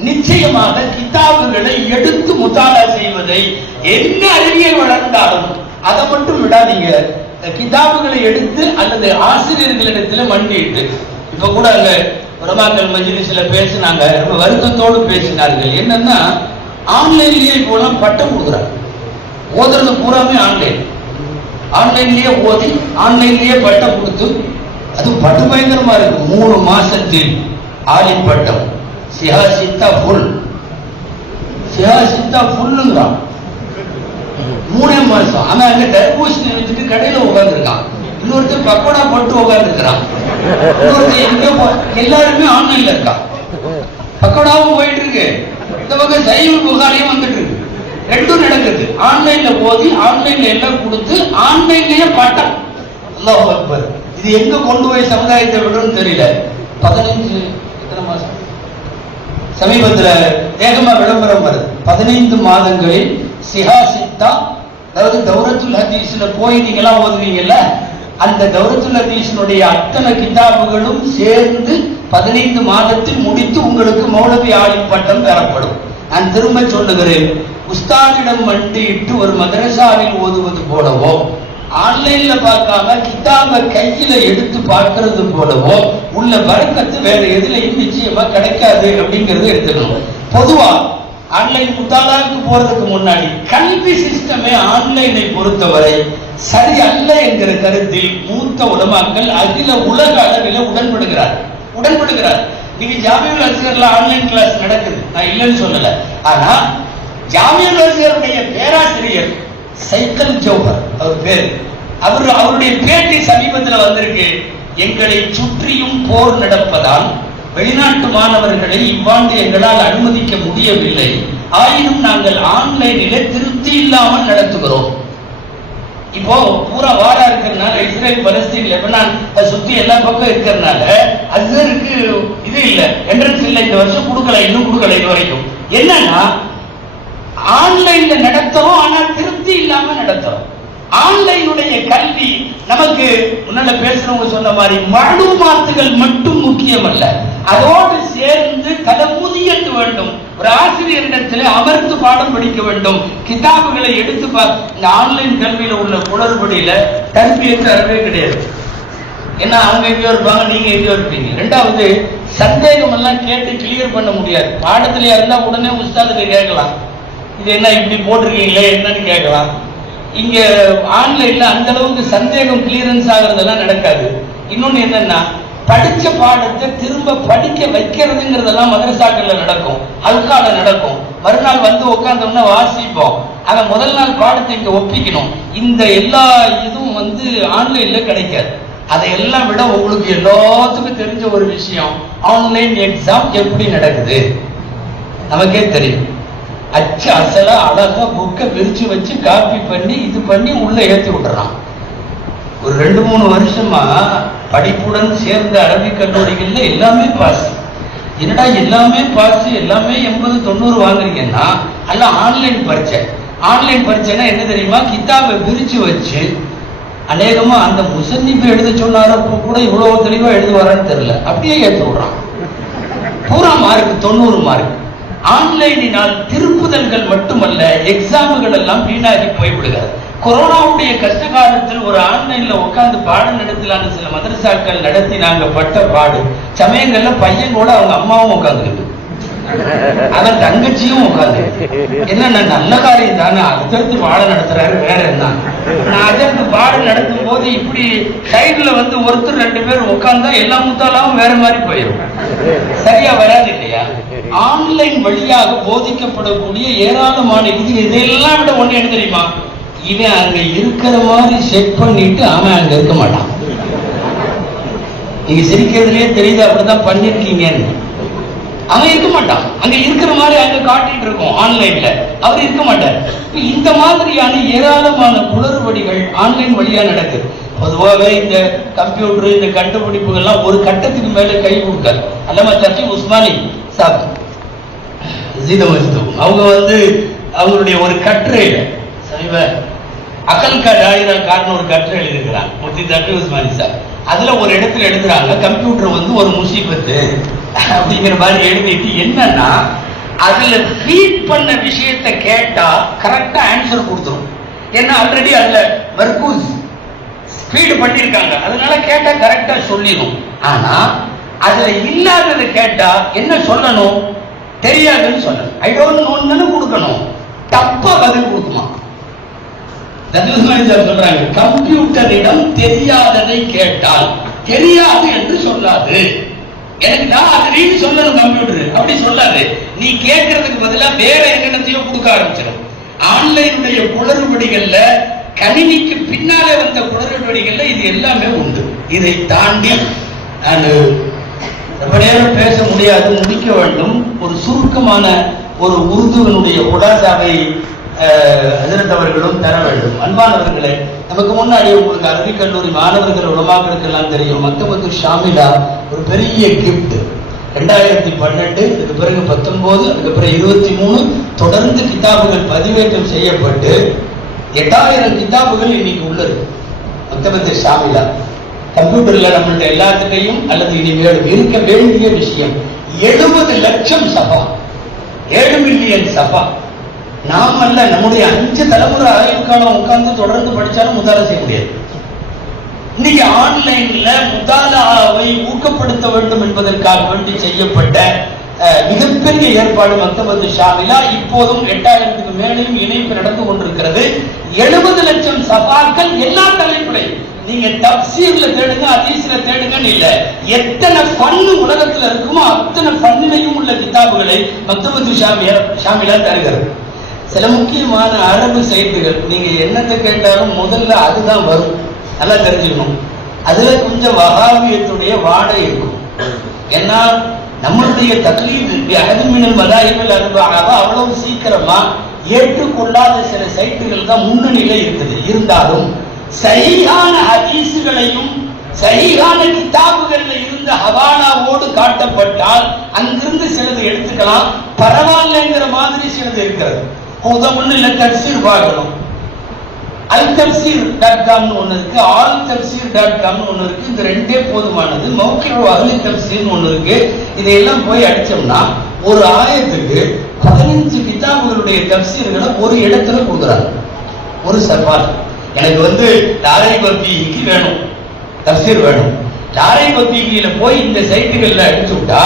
நிச்சயமாக கிதாபுகளை எடுத்து முத்தாலா செய்வதை, என்ன அறிவியல் வளர்ந்தாலும் அதை மட்டும் விடாதீங்க. கிதாபுகளை எடுத்து அல்லது ஆசிரியர்களிடத்துல மண்டிட்டு. இப்ப கூட அங்க உலமாக்கள் மஜ்லிஸ்ல பேசினாங்க, ரொம்ப வருத்தத்தோடு பேசினார்கள். என்னன்னா ஆன்லைன்லயே இப்போ எல்லாம் பட்டம் கொடுக்குறாங்க. ஓதுறது பூராமே ஆன்லைன்லயே ஓதி ஆன்லைன்லயே பட்டம் கொடுத்து, அது பட்டு பயங்கரமா இருக்கு. 3 மாசத்தில் ஆலிம் பட்டம், சிஹாசித்தா ஃபுல்லுங்கிறான். 3 மாசம். ஆனா அங்க தர்பூசணி வச்சுட்டு கடையில உட்கார்ந்து இருக்கான். இன்னொருத்தர் பக்கோடா போட்டு உட்கார்ந்து இருக்கிறான். எல்லாருமே ஆன்லைன்ல இருக்கான். பக்கோடாவும் போயிட்டு இருக்கு, இந்த பக்கம் சைவ புகாரியும் வந்துட்டு இருக்கு. 2 நடக்குது. ஆன்லைன்ல போதி ஆன்லைன்ல எல்லாம் கொடுத்து ஆன்லைன்லயே பட்டம். அல்லாஹ் அக்பர். இது எங்க கொண்டு போய் சமுதாயத்தை விடுன்னு தெரியல. 15 எத்தனை மாசம் சமீபத்துல வேகமா விளம்பரம் வருது. 15 மாதங்களில் சிஹாசித்தா, அதாவது தௌரத்துல் ஹதீஸ்ல போய் நீங்க எல்லாம் ஓதுவீங்கல்ல, அந்த தௌரத்துல் ஹதீஸினுடைய அத்தனை கிதாபுகளும் சேர்ந்து 15 மாதத்தில் முடித்து உங்களுக்கு மௌலவி ஆலிம் பட்டம் பெறப்படும். நான் திரும்ப சொல்லுகிறேன், உஸ்தாதிடம் மண்டிட்டு ஒரு மதரசாவில் ஓதுவது போலவோ, ஆன்லைன்ல பார்க்காம கிதாபை கையில எடுத்து பார்க்கறது போலவோ உள்ள பரக்கத்து வேற எதுலையும் நிச்சயமா கிடைக்காது அப்படிங்கறது எடுத்துக்கணும். பொதுவா ஆன்லைன் முத்தாலாவுக்கு போறதுக்கு முன்னாடி கல்வி சிஸ்டமே ஆன்லைனை பொறுத்தவரை சரி அல்ல என்கிற கருத்தில் மூத்த உலமாக்கள் அகில உலக அளவில் உடன்படுகிறார். நீங்க ஜாமியுல் அஸ்கர்ல ஆன்லைன் கிளாஸ் நடக்குது, நான் இல்லைன்னு சொல்லல. ஆனா ஜாமியுல் அஸ்கருடைய பேராசிரியர் சைக்கல் ஜௌஹர் அவர் பேரு, அவருடைய பேட்டி சமீபத்தில் வந்திருக்கு. எங்களை சுற்றியும் போர் நடப்பதால் வெளிநாட்டு மாணவர்களை இவ்வாண்டு எங்களால் அனுமதிக்க முடியவில்லை. ஆயினும் நாங்கள் ஆன்லைனிலே திருப்தி இல்லாமல் நடத்துகிறோம். இப்போ பூரா வாரா இருக்கிறதுனால, இஸ்ரேல் பலஸ்தீன் லெபனான் சுத்தி எல்லா பக்கம் இருக்கிறதுனால அஸ்ஹருக்கு இது இல்லை, என்ட்ரன்ஸ் இல்லை, இந்த வருஷம் கொடுக்கல, இன்னும் கொடுக்கல இது வரைக்கும். என்னன்னா ஆன்லைன்ல நடத்துறோம், ஆனால் திருப்தி இல்லாம நடத்துறோம். ஆன்லைனுடைய கல்வி நமக்கு முன்னால பேசுறவங்க சொன்ன மாதிரி மாலுமாத்துகள் மட்டும் முக்கியம் அல்ல, அதோடு சேர்ந்து தலமுதியத்து வேண்டும். ஒரு ஆசிரியரிடத்தில் அமர்ந்து பாடம் படிக்க வேண்டும், கிதாபுகளை எடுத்து இந்த ஆன்லைன் கல்வியில உள்ள குளறுபடியில தர்பியத்து அறவே கிடையாது. ஏன்னா அவங்க எங்கேயோ இருப்பாங்க, நீங்க எங்கேயோ இருப்பீங்க. 2வது சந்தேகம் எல்லாம் கேட்டு கிளியர் பண்ண முடியாது. பாடத்திலேயே இருந்தா உடனே உஸ்தாதுக்கு கேட்கலாம், இது என்ன இப்படி போட்டிருக்கீங்களே என்னன்னு கேட்கலாம். இங்க ஆன்லைன்ல அந்த அளவுக்கு சந்தேகம் கிளியரன்ஸ் ஆகுறதெல்லாம் நடக்காது. இன்னொன்னு என்னன்னா, படிச்ச பாடத்தை திரும்ப படிக்க வைக்கிறதுங்கிறதெல்லாம் மதரசாக்கள்ல நடக்கும், அல்கால நடக்கும். மறுநாள் வந்து உட்கார்ந்தோம்னா வாசிப்போம். ஆனா முதல் நாள் பாடத்தை இங்க ஒப்பிக்கணும். இந்த எல்லா இதுவும் வந்து ஆன்லைன்ல கிடைக்காது. அதையெல்லாம் விட உங்களுக்கு எல்லாத்துக்கும் தெரிஞ்ச ஒரு விஷயம், ஆன்லைன் எக்ஸாம் எப்படி நடக்குது நமக்கே தெரியும். அச்சு அசலா அழகா புக்கை விரிச்சு வச்சு காப்பி பண்ணி இது பண்ணி உள்ள ஏற்றி விட்டுறான். ஒரு 2-3 வருஷமா படிப்புடன் சேர்ந்த அரபிக் கல்லூரிகள்ல எல்லாமே பாஸ். என்னடா எல்லாமே பாஸ், எல்லாமே 80-90 வாங்குறீங்கன்னா எல்லாம் ஆன்லைன் பரீட்சை. ஆன்லைன் பரீட்சைன்னா என்ன தெரியுமா, கிதாபை விரிச்சு வச்சு அநேகமா அந்த முசன்னிப்பு எழுத சொன்னாரப்போ கூட இவ்வளவு தெளிவா எழுதுவாரான்னு தெரியல, அப்படியே ஏற்று விடுறான். பூரா மார்க் 90 மார்க். ஆன்லைனினால் திருப்புதல்கள் மட்டுமல்ல, எக்ஸாமுகள் எல்லாம் வீணாகி போய்விடுகிறது. கொரோனாவுடைய கஷ்ட காலத்தில் ஒரு ஆன்லைன்ல உட்கார்ந்து பாடம் நடத்தலான்னு சில மதரசாக்கள் நடத்தி நாங்க பட்ட பாடு. சமயங்கள்ல பையன் கூட அவங்க அம்மாவும் உட்காந்துருக்கு, அவன் தங்கச்சியும் உட்காந்து. என்ன நல்ல காரியம் தானே, அதற்கு பாடம் நடத்துறாரு, வேற என்ன. நான் அதற்கு பாடம் நடத்தும் போது இப்படி சைடுல வந்து ஒருத்தர் 2 பேர் உட்கார்ந்தா எல்லா முத்தாலாவும் வேற மாதிரி போயிடும், சரியா வராது இல்லையா. ஆன்லைன் வழியாக போதிக்கப்படக்கூடிய ஏராளமான இதெல்லாம் விட ஒண்ணு என்ன தெரியுமா, இவன் அங்க இருக்கிற மாதிரி செட் பண்ணிட்டு அவன் அங்க இருக்க மாட்டான். நீங்க சிரிக்கிறதுலயே தெரியுது அப்படிதான் பண்ணிருக்கீங்கன்னு. அவன் இருக்க மாட்டான், அங்க இருக்கிற மாதிரி அங்க காட்டிட்டு இருக்கோம் ஆன்லைன்ல, அவர் இருக்க மாட்டார். இந்த மாதிரியான ஏராளமான குளறுபடிகள் ஆன்லைன் வழியா நடக்குது. பொதுவாகவே இந்த கம்ப்யூட்டர் இந்த கண்டுபிடிப்புகள்லாம் ஒரு கட்டத்துக்கு மேல கை கொடுக்காது. அல்லாம தர்ஜி உஸ்மானி சாப் அவங்க வந்து அவங்களுடைய ஒரு கட்டுரையில சமீப அகல் கா டாயிரா காரணம் ஒரு கட்டுரை எழுதியிருக்கிறாங்க முஃப்தி தர்ஜி உஸ்மானி சார். அதுல ஒரு இடத்துல எழுதுறாங்க, கம்ப்யூட்டர் வந்து ஒரு முசீபத்து அப்படிங்கிற மாதிரி எழுதிட்டு, என்னன்னா அதுல ஃபீட் பண்ண விஷயத்தை கேட்டா கரெக்டா ஆன்சர் கொடுத்துரும். ஏன்னா ஆல்ரெடி அதுல மர்கூஸ் ஃபீட் பண்ணிருக்காங்க, அதனால கேட்டா கரெக்டா சொல்லிடும். ஆனா அதுல இல்லாததை கேட்டா என்ன சொல்லணும், தெரியாதுன்னு சொல்லணும், ஐ டோன்ட் நோன்னு கொடுக்கணும், தப்பா பதில் கொடுக்குமா. சொல்றாங்க, கம்ப்யூட்டரிடம் தெரியாததை கேட்டால் தெரியாது என்று சொல்லாது, எனக்கு தான் அது நீ சொல்லணும், கம்ப்யூட்டர் அப்படி சொல்லாது, நீ கேட்கறதுக்கு பதிலா வேற என்னத்தையோ கொடுக்க ஆரம்பிச்சிடும். ஆன்லைனுடைய குளறுபடிகள்ல கணினிக்கு பின்னாலே வந்த குளறுபடிகள்ல இது எல்லாமே உண்டு. இதை தாண்டி நான் ரொம்ப நேரம் பேச முடியாது, முடிக்க வேண்டும். ஒரு சுருக்கமான ஒரு உருதுவனுடைய குலாசாவை ஹஜ்ரத் அவர்களும் பெற வேண்டும். அன்பானவர்களே, நமக்கு முன்னாடி உங்களுக்கு அரபிக் கல்லூரி மாணவர்கள் உலமாக்களுக்கு எல்லாம் தெரியும், மக்தபத்து ஷாமிலா ஒரு பெரிய கிஃப்ட். 2012, அதுக்கு பிறகு 19, அதுக்கு பிறகு 23 தொடர்ந்து கிதாபுகள் பதிவேற்றம் செய்யப்பட்டு 8000 கிதாபுகள் இன்னைக்கு உள்ளது. மக்தபத்து ஷாமிலா கம்ப்யூட்டர்ல நம்மள்ட்ட எல்லாத்துக்கையும் அல்லது இனிமேல் இருக்க வேண்டிய விஷயம் 70 லட்சம் சபா, 7 மில்லியன் சபா. நாம் அல்ல, நம்முடைய 5 தலைமுறை ஆயுட்காலம் உட்கார்ந்து தொடர்ந்து படிச்சாலும் முதாலா செய்ய முடியாது. இன்னைக்கு ஆன்லைன்ல முதாலாவை ஊக்கப்படுத்த வேண்டும் என்பதற்காக வேண்டி செய்யப்பட்ட மிகப்பெரிய ஏற்பாடு மக்தபத்து ஷாமிலா. இப்போதும் 8000க்கு மேலேயும் இணைப்பு நடந்து கொண்டிருக்கிறது. 70 லட்சம் சபாக்கள் எல்லா தலைப்புலையும். நீங்க தப்சீர்ல தேடுங்க, ஹதீஸ்ல தேடுங்கன்னு இல்ல, எத்தனை ஃபன்னு உலகத்துல இருக்குமோ அத்தனை ஃபன்னிலையும் உள்ள கிதாபுகளை மக்தபத்து ஷாமிலா தருகிறது. சில முக்கியமான அரபு செய்திகள் நீங்க என்னத்தை கேட்டாலும் முதல்ல அதுதான் வரும், நல்லா தெரிஞ்சுக்கணும். அதுல கொஞ்சம் வஹாபியத்துடைய வாடை இருக்கும். ஏன்னா நம்மளுடைய தக்லீத் அஹ்மினல் மதாஹிபில் அர்பஆவ அவ்வளவு சீக்கிரமா ஏற்றுக்கொள்ளாத சில சைட்டுகள் தான் முன்னணியில இருக்குது. இருந்தாலும் சஹீஹான ஹதீஸ்களையும் சஹீஹான கிதாபுகள்ல இருந்த ஹவாலாவோடு காட்டப்பட்டால் அங்கிருந்து சிலது எடுத்துக்கலாம், பரவாயில்லைங்கிற மாதிரி சிலது இருக்கிறது. உதாரணம் இல்ல, தப்சீர் பார்க்கணும், altafsir.com ஒன்னு இருக்கு, altafsir.com ஒன்னு இருக்கு. இந்த ரெண்டே போதுமானது. மௌகிஉ அஹ்லி தப்சீர் ஒன்னு இருக்கு. இதையெல்லாம் போய் அடிச்சோம்னா ஒரு ஆயத்துக்கு 15 கிதாபுகளுடைய தப்சீர்களை ஒரு இடத்துல கொடுக்குறாங்க. ஒரு சவால், எனக்கு லாரை பப்பிக்கு வேணும், தப்சீர் வேணும், லாரை பத்திரிகையில போய் இந்த சைட்டுகள்ல அடிச்சு விட்டா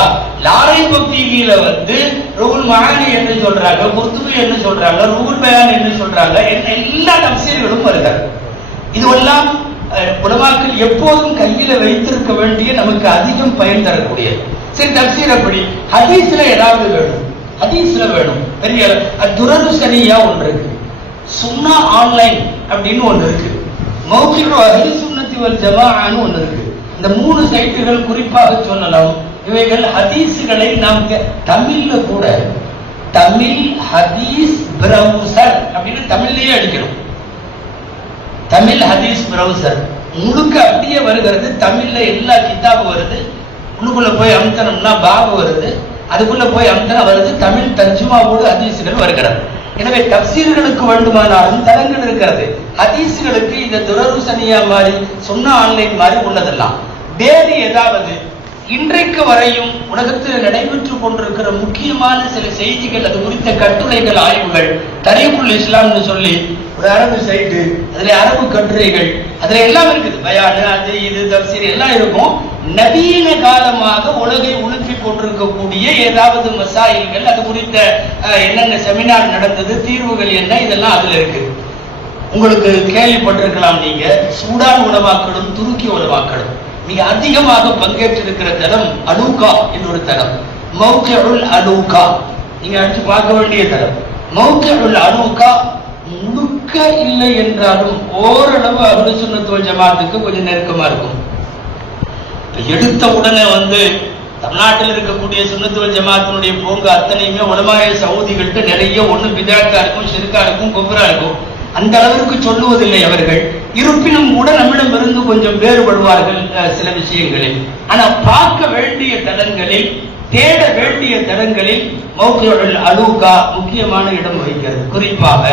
லாரை பத்திரிகையில வந்து ரூல் மகானி என்ன சொல்றாங்க, குர்துபி என்ன சொல்றாங்க, ரூல் பயான் என்ன சொல்றாங்க, எல்லா தப்சீர்களும் வருகிறார். இதுவெல்லாம் உலமாக்கள் எப்போதும் கையில வைத்திருக்க வேண்டிய நமக்கு அதிகம் பயன் தரக்கூடிய. சரி, தப்சீர் அப்படி ஹதீஸ்ல ஏதாவது வேணும், ஹதீஸ்ல வேணும். பெரிய துரதுசனியா ஒன்று இருக்கு, சுன்னா ஆன்லைன் அப்படின்னு ஒன்று இருக்கு, மௌகிஉ அஹ்லி சுன்னத்தி வல் ஜமாஅன்னு ஒன்று இருக்கு. இந்த 3 சைட்டுகள் குறிப்பாக சொல்லலாம். இவைகள் ஹதீஸ்களை நாம் தமிழ்ல கூட தமிழ் ஹதீஸ் பிரவுசர் அப்படின்னு தமிழ்லயே அடிக்கணும். தமிழ் ஹதீஸ் பிரவுசர் முழுக்க அப்படியே வருகிறது. தமிழ்ல எல்லா கிதாபு வருது. உள்ளுக்குள்ள போய் அம்தனம்னா பாபு வருது, அதுக்குள்ள போய் அம்தனா வருது. தமிழ் தர்ஜுமாவோடு ஹதீஸ்கள் வருகிறது. எனவே தப்சீர்களுக்கு வேண்டுமானாலும் தளங்கள் இருக்கிறது. ஹதீஸ்களுக்கு இந்த துரருசனியா மாதிரி சுன்னா ஆன்லைன் மாதிரி உள்ளதெல்லாம். வேறு ஏதாவது இன்றைக்கு வரையும் உலகத்தில் நடைபெற்றுக் கொண்டிருக்கிற முக்கியமான சில செய்திகள், அது குறித்த கட்டுரைகள், ஆய்வுகள், தரீகுல் இஸ்லாம்னு சொல்லி ஒரு அரபு சைட்டு, அதுல அரபு கட்டுரைகள், அதுல எல்லாம் இருக்குது. பயானு, அது இது தப்சீர் எல்லாம் இருக்கும். நவீன காலமாக உலகை உலுக்கி கொண்டிருக்கக்கூடிய ஏதாவது மசாயில்கள், அது குறித்த என்னென்ன செமினார் நடந்தது, தீர்வுகள் என்ன, இதெல்லாம் அதுல இருக்கு. உங்களுக்கு கேள்விப்பட்டிருக்கலாம், நீங்க சூடான் உலமாக்களும் துருக்கி உலமாக்களும் மிக அதிகமாக பங்கேற்றிருக்கிற தளம் அலூகா என்ற ஒரு தளம். மௌகிஉல் அலூகா நீங்க அடிச்சு பார்க்க வேண்டிய தளம். மௌகிஉல் அலூகா முழுக்க இல்லை என்றாலும் ஓரளவு அஹ்லு சுன்னத் வல் ஜமாஅத்துக்கு கொஞ்சம் நெருக்கமா இருக்கும். எடுத்த உடனே வந்து தமிழ்நாட்டில் இருக்கக்கூடிய சுன்னத் வல் ஜமாஅத்தினுடைய போங்க அத்தனையுமே உலமாய சவுதிகள்கிட்ட நிறைய ஒண்ணு பிதாத்தா இருக்கும், ஷிர்கா இருக்கும், குஃப்ரா இருக்கும். அந்த அளவிற்கு சொல்லுவதில்லை அவர்கள். இருப்பினும் கூட நம்மிடம் இருந்து கொஞ்சம் வேறுபடுவார்கள் சில விஷயங்களில். ஆனா பார்க்க வேண்டிய தலங்களில், தேட வேண்டிய தலங்களில் மௌகிஉல் அலூகா முக்கியமான இடம் வகிக்கிறது. குறிப்பாக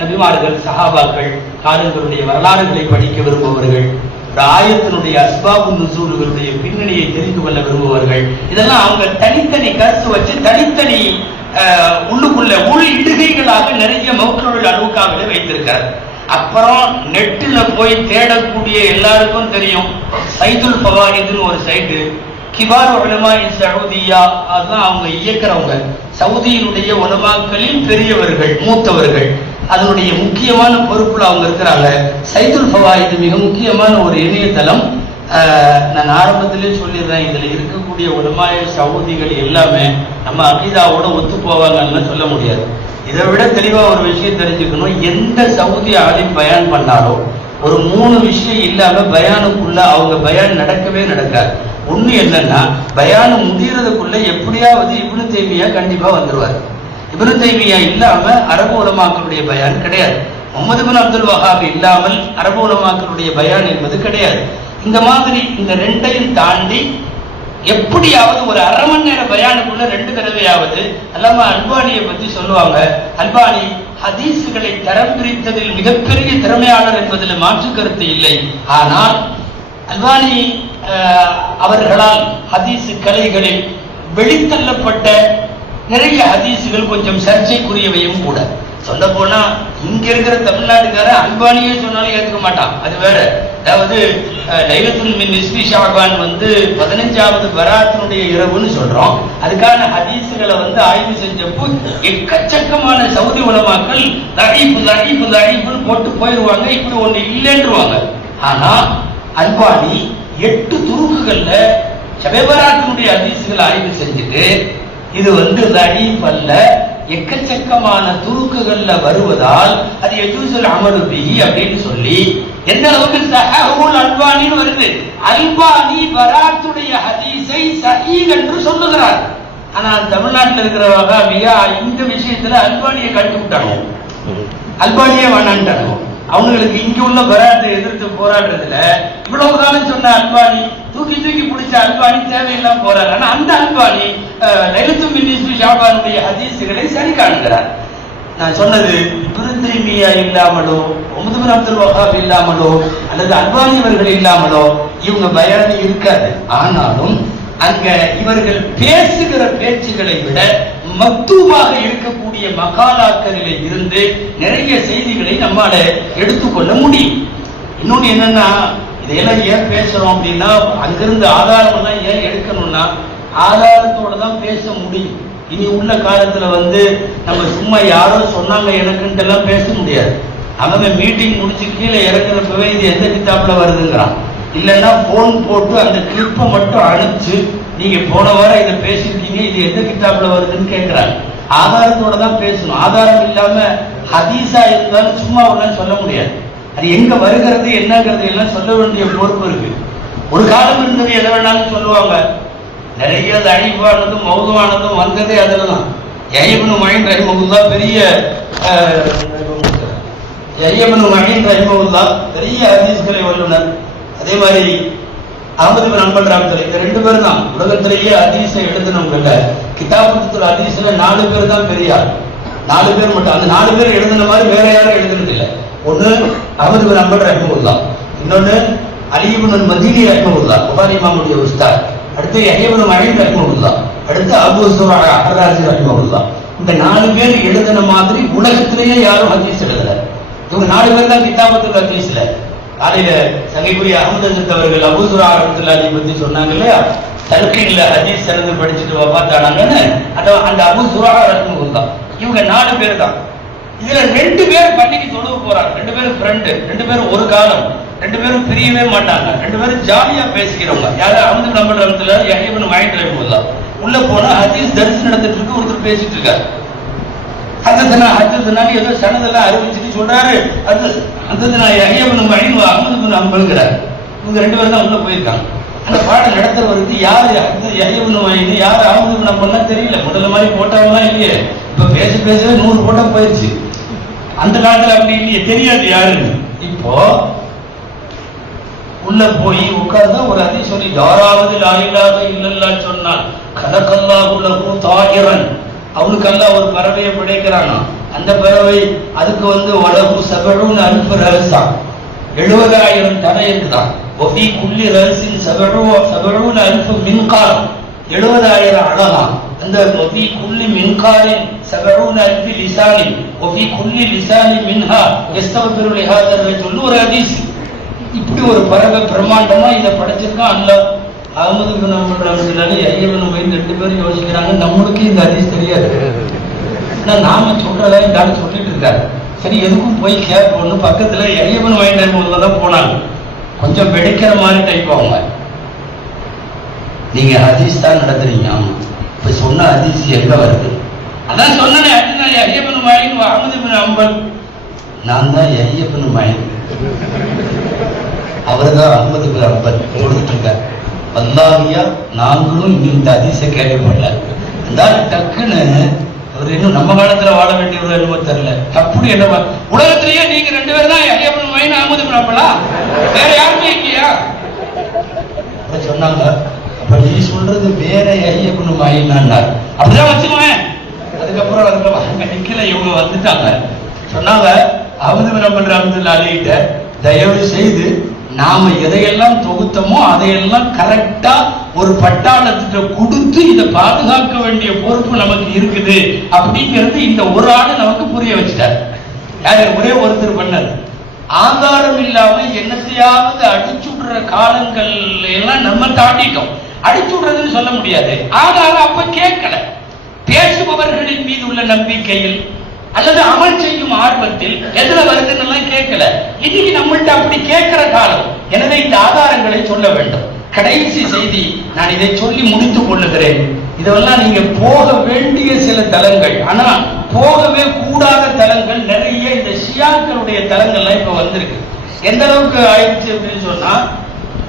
நபிமார்கள், சஹாபாக்கள், காலங்களுடைய வரலாறுகளை படிக்க விரும்புபவர்கள், ஆயத்தினுடைய அஸ்பாபு நுசூலுடைய பின்னணியை தெரிந்து கொள்ள விரும்புவார்கள். இதெல்லாம் அவங்க தனித்தனி கருத்து வச்சு தனித்தனி உள்ளுக்குள்ள உள் இடுகைகளாக நிறைய மௌகிஉல் அலூகாவில வைத்திருக்கார். அப்புறம் நெட்டில் போய் தேடக்கூடிய எல்லாருக்கும் தெரியும், சைதுல் ஃபவாயிதுன்னு ஒரு சைட்டு, கிபார் உலமா சவுதியா, அதுதான் அவங்க இயக்கிறவங்க. சவுதியினுடைய உலமாக்களில் பெரியவர்கள், மூத்தவர்கள், அதனுடைய முக்கியமான பொறுப்புல அவங்க இருக்கிறாங்க. சைதுல் ஃபவாயிது மிக முக்கியமான ஒரு இணையதளம். நான் ஆரம்பத்திலே சொல்லிடுறேன், இதுல இருக்கக்கூடிய உலமாய சவுதிகள் எல்லாமே நம்ம அகீதாவோட ஒத்து போவாங்கன்னு சொல்ல முடியாது. இதை விட தெளிவா ஒரு விஷயம் தெரிஞ்சுக்கணும், எந்த சவுதி ஆலிம் பயான் பண்ணாலும் ஒரு 3 விஷயம் இல்லாம பயானுக்குள்ள அவங்க பயான் நடக்கவே நடக்காது. ஒண்ணு என்னன்னா, பயானு முடியறதுக்குள்ள எப்படியாவது இப்னு தைமியா கண்டிப்பா வந்துருவார். இப்னு தைமியா இல்லாம அரபு உலமாக்களுடைய பயான் கிடையாது. முஹம்மது பின் அப்துல் வஹாப் இல்லாமல் அரபு உலமாக்களுடைய பயான் என்பது கிடையாது. இந்த மாதிரி இந்த ரெண்டையும் தாண்டி எப்படியாவது ஒரு அரை மணி நேர பயானுக்குள்ள 2 தடவையாவது அல்லாம அல்பானியை பத்தி சொல்லுவாங்க. அல்பானி ஹதீஸ்களை தரம் பிரித்ததில் மிகப்பெரிய திறமையாளர் என்பதில் மாற்று கருத்து இல்லை. ஆனால் அல்பானி அவர்களால் ஹதீஸ் கலைகளில் வெளித்தள்ளப்பட்ட நிறைய ஹதீஸுகள் கொஞ்சம் சர்ச்சைக்குரியவையும் கூட. சொல்ல போனா இங்க இருக்கிற தமிழ்நாட்டுக்கார அல்பானியே சொன்னாலும் ஏற்றுக்க மாட்டான், அது வேற. அதாவது லைலத்துல் மின் நிஸ்பி ஷஅபான் வந்து 15வது பராத்தினுடைய இரவுன்னு சொல்றோம். அதுக்கான ஹதீஸுகளை வந்து ஆய்வு செஞ்சப்போ எக்கச்சக்கமான சவுதி உலமாக்கள் தஈஃபுன்னு போட்டு போயிடுவாங்க, இப்படி ஒண்ணு இல்லைன்றுவாங்க. ஆனா அல்பானி 8 துருக்குகள்ல ஷபேபராத்தினுடைய ஹதீஸுகளை ஆய்வு செஞ்சுட்டு இது வந்து தஈஃப் அல்ல, எக்கச்சக்கமான துருக்குகள்ல வருவதால் அது யஜூஸுல் அமலு பிஹி அப்படின்னு சொல்லி எந்த அளவுக்கு ஸஹீஹுல் அல்பானின்னு வருது. அல்பானி பராத்துடைய ஹதீஸை ஸஹீஹ் என்று சொல்லுகிறார். ஆனா தமிழ்நாட்டில் இருக்கிறவங்க மிக இந்த விஷயத்துல அல்பானியை கட்டி விட்டாங்க, அல்பானியே வேணான்ட்டாங்க. அவங்களுக்கு இங்க உள்ள பராத்தை எதிர்த்து போராடுறதுல இவ்வளவு காலம் சொன்ன அல்பானி தூக்கி பிடிச்ச அல்பானி தேவையில்லாம போறாரு. ஆனா அந்த அல்பானி லைலத்துல் மின் நிஸ்பி ஷஅபானுடைய ஹதீஸ்களை சரி காண்கிறார். நான் சொன்னது இப்னு தைமியா இல்லாமலோ, முஹம்மது பின் அப்துல் வஹாப் இல்லாமலோ, அல்லது அல்பானி அவர்கள் இல்லாமலோ இவங்க பயானி இருக்காது. ஆனாலும் அங்க இவர்கள் பேசுகிற பேச்சுகளை விட மக்தூபாக இருக்கக்கூடிய மகாலாக்களிலே இருந்து நிறைய செய்திகளை நம்மால எடுத்துக்கொள்ள முடியும். இன்னொன்னு என்னன்னா, இதையெல்லாம் ஏன் பேசுறோம் அப்படின்னா, அங்கிருந்து ஆதாரம் எல்லாம் ஏன் எடுக்கணும்னா ஆதாரத்தோட தான் பேச முடியும். இனி உள்ள காலத்துல நம்ம சும்மா யாரோ சொன்னாங்க எனக்குன்ட்டு எல்லாம் பேச முடியாது. அவன் மீட்டிங் முடிச்சு கீழே இறங்குறப்பவே இது எந்த கிதாப்ல வருதுங்கிறான். இல்லைன்னா போன் போட்டு அந்த கிளிப்பை மட்டும் அனுப்பிச்சு நீங்க போன வாரம் இதை பேசிருக்கீங்க, இது எந்த கிதாப்ல வருதுன்னு கேட்கிறாங்க. ஆதாரத்தோட தான் பேசணும். ஆதாரம் இல்லாம ஹதீஸா இருந்தாலும் சும்மா ஒன்றும் சொல்ல முடியாது. அது எங்க வருகிறது என்னங்கிறது எல்லாம் சொல்ல வேண்டிய பொறுப்பு இருக்கு. ஒரு காலம் இருந்தது எதை வேணாலும் சொல்லுவாங்க. நிறைய அழிவானதும் மௌதுவானதும் வந்ததே அதுல தான். யஹ்யா மயின் ரஹிமஹுல்லாஹ் பெரிய பெரிய ஹதீஸ்களை வல்லுனர். அதே மாதிரி அஹ்மது பின் ஹம்பல் ரஹ்மத்துல்லாஹி இந்த 2 பேர் தான் உலகத்திலேயே ஹதீஸை எழுதினவங்க. கிதாபுல் ஹதீஸ்ல 4 பேர் தான் பெரியார். 4 பேர் மட்டும். அந்த 4 பேர் எழுதின மாதிரி வேற யாரும் எழுதுனது இல்லை. ஒன்னு அஹ்மது பின் ஹம்பல் ரஹ்மத்துல்லாஹ், இன்னொன்னு அலி இப்னு மதீனி ரஹ்மத்துல்லாஹ் புகாரி இமாமுடைய உஸ்தாத், அடுத்து யஹ்யா இப்னு மயின் ரஹ்மத்துல்லாஹ், அடுத்து அபூ ஸுரா அர்-ராஸி ரஹ்மத்துல்லாஹ். இந்த 4 பேர் எழுதின மாதிரி உலகத்திலேயே யாரும் ஹதீஸ் எழுதல. இவங்க 4 பேர் தான் கிதாபுல் ஹதீஸ்ல. காலையில சங்கைக்குரிய அஹ்மது அவர்கள் அபூ ஸுரா ரஹ்மத்துல்லாஹி பத்தி சொன்னாங்க இல்லையா, தல்கீன்ல ஹதீஸ் இருந்து படிச்சுட்டு வஃபாத்தானாங்கன்னு. அந்த அபூ ஸுரா ரஹ்மத்துல்லாஹ் இவங்க 4 பேர் தான். இதுல 2 பேர் பள்ளிக்கு தொழுக போறாங்க. 2 பேரும் ஃப்ரெண்டு, 2 பேரும் ஒரு காலம், 2 பேரும் பிரியவே மாட்டாங்க, 2 பேரும் ஜாலியா பேசிக்கிறவங்க. யாரு? அஹ்மது பின் ஹம்பல் ரஹ்மத்துல்லாஹி, யஹ்யா இப்னு மயின் ரஹ்மத்துல்லாஹ். உள்ள போனா ஹதீஸ் தரிசனம் நடந்துட்டு இருக்கு. ஒருத்தர் பேசிட்டு இருக்காரு. ஹதீஸ்னா ஏதோ சனதெல்லாம் அறிவிச்சுட்டு சொல்றாரு. ஹதீஸ்னா யஹ்யா இப்னு மயின் அஹ்மது பின் ஹம்பல்ங்கறாரு. இவங்க 2 பேரும் தான் உள்ள போயிருக்காங்க. அந்த பாடம் நடத்துறவருக்கு யாரு யஹ்யா இப்னு மயின் யாரு அஹ்மது பின் ஹம்பல்னா தெரியல. முதல்ல மாதிரி போட்டோலாம் இல்லையே. இப்ப பேசவே 100 போட்டோ போயிருச்சு. அந்த காலத்துல அப்படி இல்லையே, தெரியாது யாருன்னு. இப்போ உள்ள போய் உட்கார்ந்தா ஒரு ஹதீஸ் சொல்லி, யாராவது லா இலாஹ இல்லல்லாஹ் சொன்னால் கலகல்லாஹு லஹு தாயிரன், அவனுக்கு அல்லாஹ் ஒரு பறவையை படைக்கிறானா. அந்த பறவை அதுக்கு வலஹு 70,000 ரஹ்ஸா, 70,000 தலை இருக்குதான். வஃபி குல்லி ரஹ்ஸின் 70,000 மின்கார், 70,000 அழகா. அந்த வஃபி குல்லி மின்காரின் 70,000 லிசானின் வஃபி குல்லி லிசானி மின்ஹா யஸ்தக்பிரு லிஹாதா ரஜுல் ஒரு ஹதீஸ். இப்படி ஒரு பறவை பிரம்மாண்டமா இதை படைச்சிருக்கான் அல்லாஹ். அஹ்மது பின் ஹம்பல் ரஹ்மத்துல்லாஹி, யஹ்யா இப்னு மயின் 2 பேரும் யோசிக்கிறாங்க, நம்மளுக்கு இந்த ஹதீஸ் தெரியாது. ஆனா நாம சொல்றதா இந்த ஆள் சொல்லிட்டு இருக்காரு. சரி எதுக்கும் போய் கேட்போம்னு பக்கத்துல யஹ்யா இப்னு மயின் ரஹ்மத்துல்லாஹ் தான் போனாங்க. கொஞ்சம் வெடிக்கிற மாதிரி டைப் அவங்க. நீங்க ஹதீஸ் தான் நடத்துறீங்க. ஆமா, இப்ப சொன்ன ஹதீஸ் எங்க வருது? அதான் சொன்னேன், யஹ்யா இப்னு மயின் அஹ்மது பின் ஹம்பல். நான் தான் யஹ்யா இப்னு மயின், அவர்தான் அஹ்மது பின் ஹம்பல் கொடுத்துட்டு இருக்கார். அல்லாஹ்வியா நாங்களும் இந்த ஹதீஸை கேள்விப்படல. அந்த டக்குன்னு அவர் இன்னும் நம்ம காலத்துல வாழ வேண்டியவர் என்னமோ தெரியல. அப்படி என்ன உலகத்திலேயே நீங்க 2 பேரும் தான் யஹ்யா இப்னு மயின் அஹ்மது பின் ஹம்பலா? வேற யாருமே இல்லையா? சொன்னாங்க. அப்ப நீ சொல்றது வேற யஹ்யா இப்னு மயின் அப்படிதான் வச்சுக்குவேன். அதுக்கப்புறம் அங்க நிக்கல, இவங்க வந்துட்டாங்க. சொன்னாங்க அஹ்மது பின் ஹம்பல் ரஹ்மத்துல்லாஹி அலைஹி, தயவு செய்து நாம எதையெல்லாம் தொகுத்தமோ அதையெல்லாம் கரெக்டா ஒரு பட்டாளத்திட்ட கொடுத்து இதை பாதுகாக்க வேண்டிய பொறுப்பு நமக்கு இருக்குது அப்படிங்கிறது இந்த ஒரு ஆளு நமக்கு புரிய வச்சுட்டார். யாரு? ஒரே ஒருத்தர் பண்ணார். ஆதாரம் இல்லாம என்னத்தையாவது அடிச்சுடுற காலங்கள் எல்லாம் நம்ம தாண்டிட்டோம். அடிச்சுடுறதுன்னு சொல்ல முடியாது. ஆதாரம் அப்ப கேட்கல. பேசுபவர்களின் மீது உள்ள நம்பிக்கையில் அல்லது அமல் செய்யும் ஆர்வத்தில் எதுல வருதுன்னு கேட்கல. இன்னைக்கு நம்மள்ட்ட அப்படி கேட்கிற காலம். எனவே இந்த ஆதாரங்களை சொல்ல வேண்டும். கடைசி செய்தி, நான் இதை சொல்லி முடித்துக் கொள்ளுகிறேன். இதெல்லாம் நீங்க போக வேண்டிய சில தலங்கள், ஆனா போகவே கூடாத தலங்கள் நிறைய. இந்த ஷியாக்களுடைய தலங்கள்லாம் இப்ப வந்திருக்கு. எந்த அளவுக்கு ஆயிடுச்சு அப்படின்னு சொன்னா,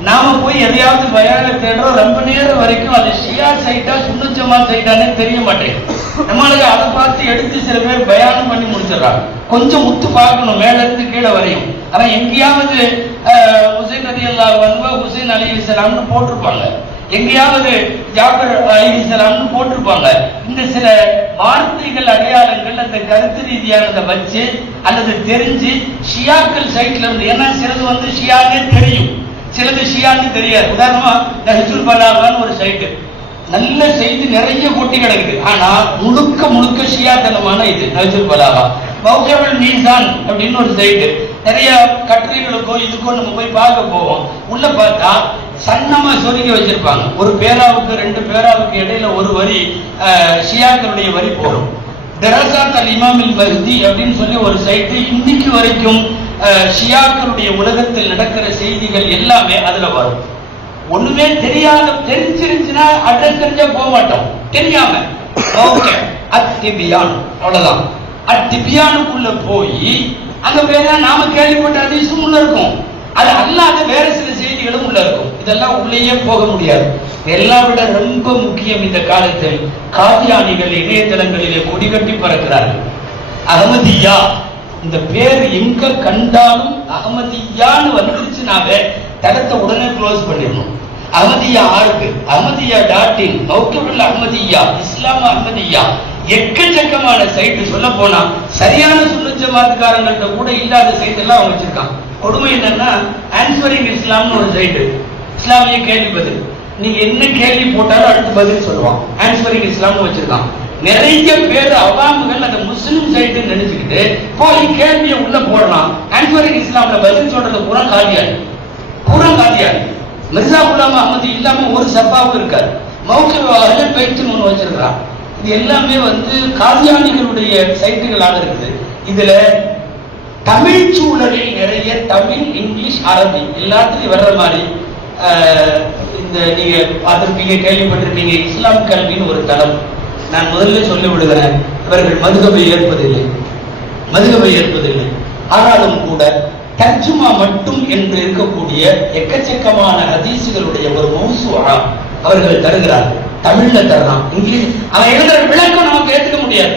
நாம போய் எதையாவது பயான தேடுறோம், ரொம்ப நேரம் வரைக்கும் அது ஷியா சைட்டா சுன்னத் ஜமாத் சைட்டானே தெரிய மாட்டேங்குது. நம்மளுக்கு அதை பார்த்து எடுத்து சில பேர் பயானம் பண்ணி முடிச்சிடறாங்க. கொஞ்சம் உத்து பார்க்கணும், மேல இருந்து கீழே வரையும். ஆனா எங்கேயாவது ஹுசைன் ரலியல்லாஹு அன்ஹு ஹுசைன் அலைஹிஸ்ஸலாம்னு போட்டிருப்பாங்க, எங்கேயாவது ஜாஃபர் அலைஹிஸ்ஸலாம்னு போட்டிருப்பாங்க. இந்த சில வார்த்தைகள் அடையாளங்கள் அந்த கருத்து ரீதியானதை வச்சு அல்லது தெரிஞ்சு ஷியாக்கள் சைட்ல இருந்து, ஏன்னா சிலது ஷியானே தெரியும், சிலது ஷியான்னு தெரியாது. உதாரணமா நஹ்ஜுல் பலாகான்னு ஒரு சைட்டு, நல்ல செய்தி நிறைய கொட்டி கிடக்குது, ஆனா முழுக்க முழுக்க ஷியாத்தனமான இது நஹ்ஜுல் பலாகா. மௌஜுல் மீசான் அப்படின்னு ஒரு சைட்டு, நிறைய கட்டுரைகளுக்கோ இதுக்கோ நம்ம போய் பார்க்க போவோம். உள்ள பார்த்தா சன்னமா சொருகி வச்சிருப்பாங்க. ஒரு பேராவுக்கு 2 பேராவுக்கு இடையில ஒரு வரி ஷியாக்களுடைய வரி போடும். தரசாத் அல் இமாமில் மஹ்தி அப்படின்னு சொல்லி ஒரு சைட்டு இன்னைக்கு வரைக்கும் ஷியாக்களுடைய உலகத்தில் நடக்கிற செய்திகள் எல்லாமே அதுல வரும். ஒண்ணுமே தெரியாத, தெரிஞ்சிருந்துச்சுன்னா அட்ரஸ் தெரிஞ்சா போக மாட்டோம். தெரியாம ஓகே அத்திபியான் அவ்வளவுதான். அத்திபியானுக்குள்ள போய் அங்க பேர நாம கேள்விப்பட்ட அதிசயம் உள்ள இருக்கும். அது அல்லாத வேற சில செய்திகளும் உள்ள இருக்கும். இதெல்லாம் உள்ளேயே போக முடியாது. எல்லாம் விட ரொம்ப முக்கியம், இந்த காலத்தில் காதியானிகள் இணையதளங்களிலே கொடிகட்டி பறக்கிறார்கள். அகமதியா இந்த பேர் எங்க கண்டாலும் அகமதியான்னு வந்துருச்சுனாவே தளத்தை உடனே க்ளோஸ் பண்ணிடணும். அகமதியா ஆருக்கு, அகமதியா .in, மௌகீபுல் அஹ்மதியா, இஸ்லாம் அஹ்மதியா, எக்கச்சக்கமான சைட்டு. சொல்ல போனா சரியான சுன்னத் ஜமாத்துக்காரங்கள்ட்ட கூட இல்லாத சைட் எல்லாம் அவங்க வச்சிருக்காங்க. கொடுமை என்னன்னா ஆன்சரிங் இஸ்லாம்னு ஒரு சைட்டு, இஸ்லாமிய கேள்வி பதில். நீங்க என்ன கேள்வி போட்டாலும் அடுத்து பதில் சொல்லுவான். ஆன்சரிங் இஸ்லாம்னு வச்சிருக்கான். நிறைய பேர் அவாமுகள் அந்த முஸ்லிம் சைட்டு நினைச்சுக்கிட்டு போய் கேள்வியை உள்ள போடலாம். ஆன்சரிங் இஸ்லாம்ல பதில் சொல்றது பூரா காதியானி, பூரா காதியானி. மிர்சா குலாம் அஹ்மது இல்லாம ஒரு சப்பாவும் இருக்காரு. மௌகீப் பேச்சு ஒண்ணு வச்சிருக்கிறான். இது எல்லாமே காதியானிகளுடைய சைட்டுகளாக இருக்குது. இதுல தமிழ் சூழலில் நிறைய தமிழ், இங்கிலீஷ், அரபி எல்லாத்துலயும் வர்ற மாதிரி இந்த நீங்க பார்த்திருப்பீங்க, கேள்விப்பட்டிருப்பீங்க. இஸ்லாம் கல்வின்னு ஒரு தளம். நான் முதல்ல சொல்லி விடுகிறேன், இவர்கள் மதுகபை ஏற்பதில்லை. ஆனாலும் கூட தர்ஜுமா மட்டும் என்று இருக்கக்கூடிய எக்கச்சக்கமான ஹதீசுகளுடைய ஒரு மௌசூஆ அவர்கள் தருகிறார்கள். தமிழ்ல தரலாம், இங்கிலீஷ். அவன் எழுதுற விளக்கம் நமக்கு ஏற்றுக்க முடியாது.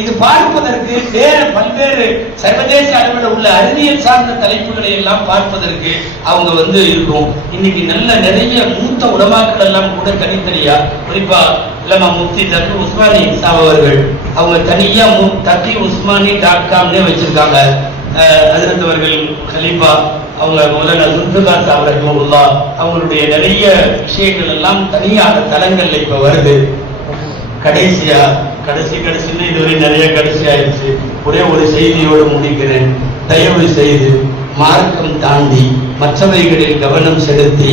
இது பார்ப்பதற்கு வேற பல்வேறு சர்வதேச அளவில் உள்ள அறிவியல் சார்ந்த தலைப்புகளை எல்லாம் பார்ப்பதற்கு அவங்க இருக்கும். இன்னைக்கு நல்ல நிறைய மூத்த உலமாக்கள் எல்லாம் கூட தனித்தனியா, குறிப்பா இல்லாம முஃப்தி தக்கி உஸ்மானி சாப் அவர்கள் அவங்க தனியா தக்கி உஸ்மானி.com வச்சிருக்காங்க. ஹஜ்ரத் அவர்கள் கலீஃபா அவங்க மௌலானா ஜுல்ஃபிகார் சாப் ரஹ்மத்துல்லாஹ் அவங்களுடைய நிறைய விஷயங்கள் எல்லாம் தனியாக தளங்கள்ல இப்ப வருது. கடைசின்னு இதுவரை நிறைய கடைசி ஆயிடுச்சு. ஒரே ஒரு செய்தியோடு முடிக்கிறேன். தயவு செய்து மார்க்கம் தாண்டி மற்றவைகளில் கவனம் செலுத்தி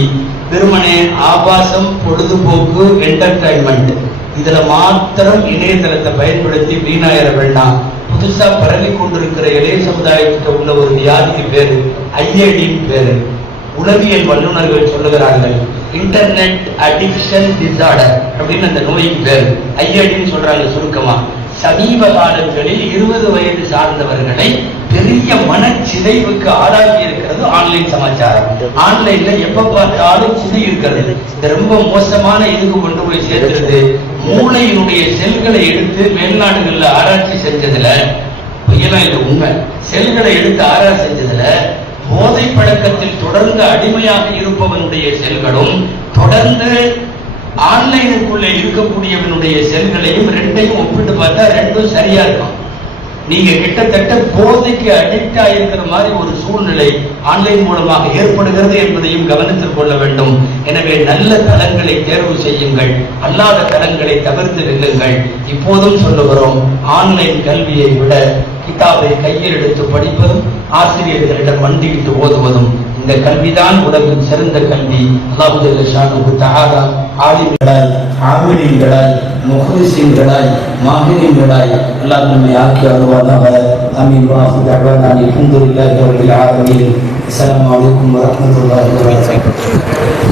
வெறுமனே ஆபாசம், பொழுதுபோக்கு, என்டர்டைன்மெண்ட் இதுல மாத்திரம் இணையதளத்தை பயன்படுத்தி வீணாயிர வேண்டாம். புதுசா பரவி கொண்டிருக்கிற இளைய சமுதாயத்துக்கு உள்ள ஒரு வியாதிக்கு பேரு ஐஏடின்னு பேரு. உளவியல் வல்லுநர்கள் சொல்லுகிறார்கள், இன்டர்நெட் அடிக்ஷன் டிசார்டர் அப்படின்னு அந்த நோய்க்கு பேரு. ஐஏடின்னு சொல்றாங்க சுருக்கமா. சமீப காலங்களில் 20 வயது சார்ந்தவர்களை பெரிய மனச்சிதைவுக்கு ஆளாக்கி இருக்கிறது ஆன்லைன் சமாச்சாரம். ஆன்லைன்ல எப்ப பார்த்தாலும் சிதை இருக்கிறது. இது ரொம்ப மோசமான இதுக்கு கொண்டு போய் சேர்க்கிறது. மூளையினுடைய செல்களை எடுத்து மேல்நாடுகள்ல ஆராய்ச்சி செஞ்சதுல, பொய்யெல்லாம் இது உண்மை, செல்களை எடுத்து ஆராய்ச்சி செஞ்சதுல போதை பழக்கத்தில் தொடர்ந்து அடிமையாக இருப்பவனுடைய செல்களும் தொடர்ந்து ஆன்லைனுக்குள்ள இருக்கக்கூடியவனுடைய செல்களையும் ரெண்டையும் ஒப்பிட்டு பார்த்தா ரெண்டும் சரியா இருக்கும். நீங்க கிட்டத்தட்ட போதைக்கு அடிக்ட் ஆயிருக்கிற மாதிரி ஒரு சூழ்நிலை ஆன்லைன் மூலமாக ஏற்படுகிறது என்பதையும் கவனத்தில் கொள்ள வேண்டும். எனவே நல்ல தளங்களை தேர்வு செய்யுங்கள், அல்லாத தளங்களை தவிர்த்து வெல்லுங்கள். இப்போதும் சொல்லுகிறோம், ஆன்லைன் கல்வியை விட கிதாபை கையில் எடுத்து படிப்பதும் ஆசிரியர்களிடம் மண்டியிட்டு ஓதுவதும் இந்த கல்விதான் உலகின் சிறந்த கல்வி. அல்லாஹு ஜல்ல ஷானுஹு தஆலா ஆலிம்களாய், ஆமிலீன்களாய், முஹ்லிஸீன்களாய், மாஹிரீன்களாய் அல்லாஹ் நம்மை ஆக்கி அருள்வானாக. ஆமீன். வாஹு தஅவானா அல்ஹம்துலில்லாஹி ரப்பில் ஆலமீன். அஸ்ஸலாமு அலைக்கும் வரஹ்மத்துல்லாஹி வபரகாத்துஹு.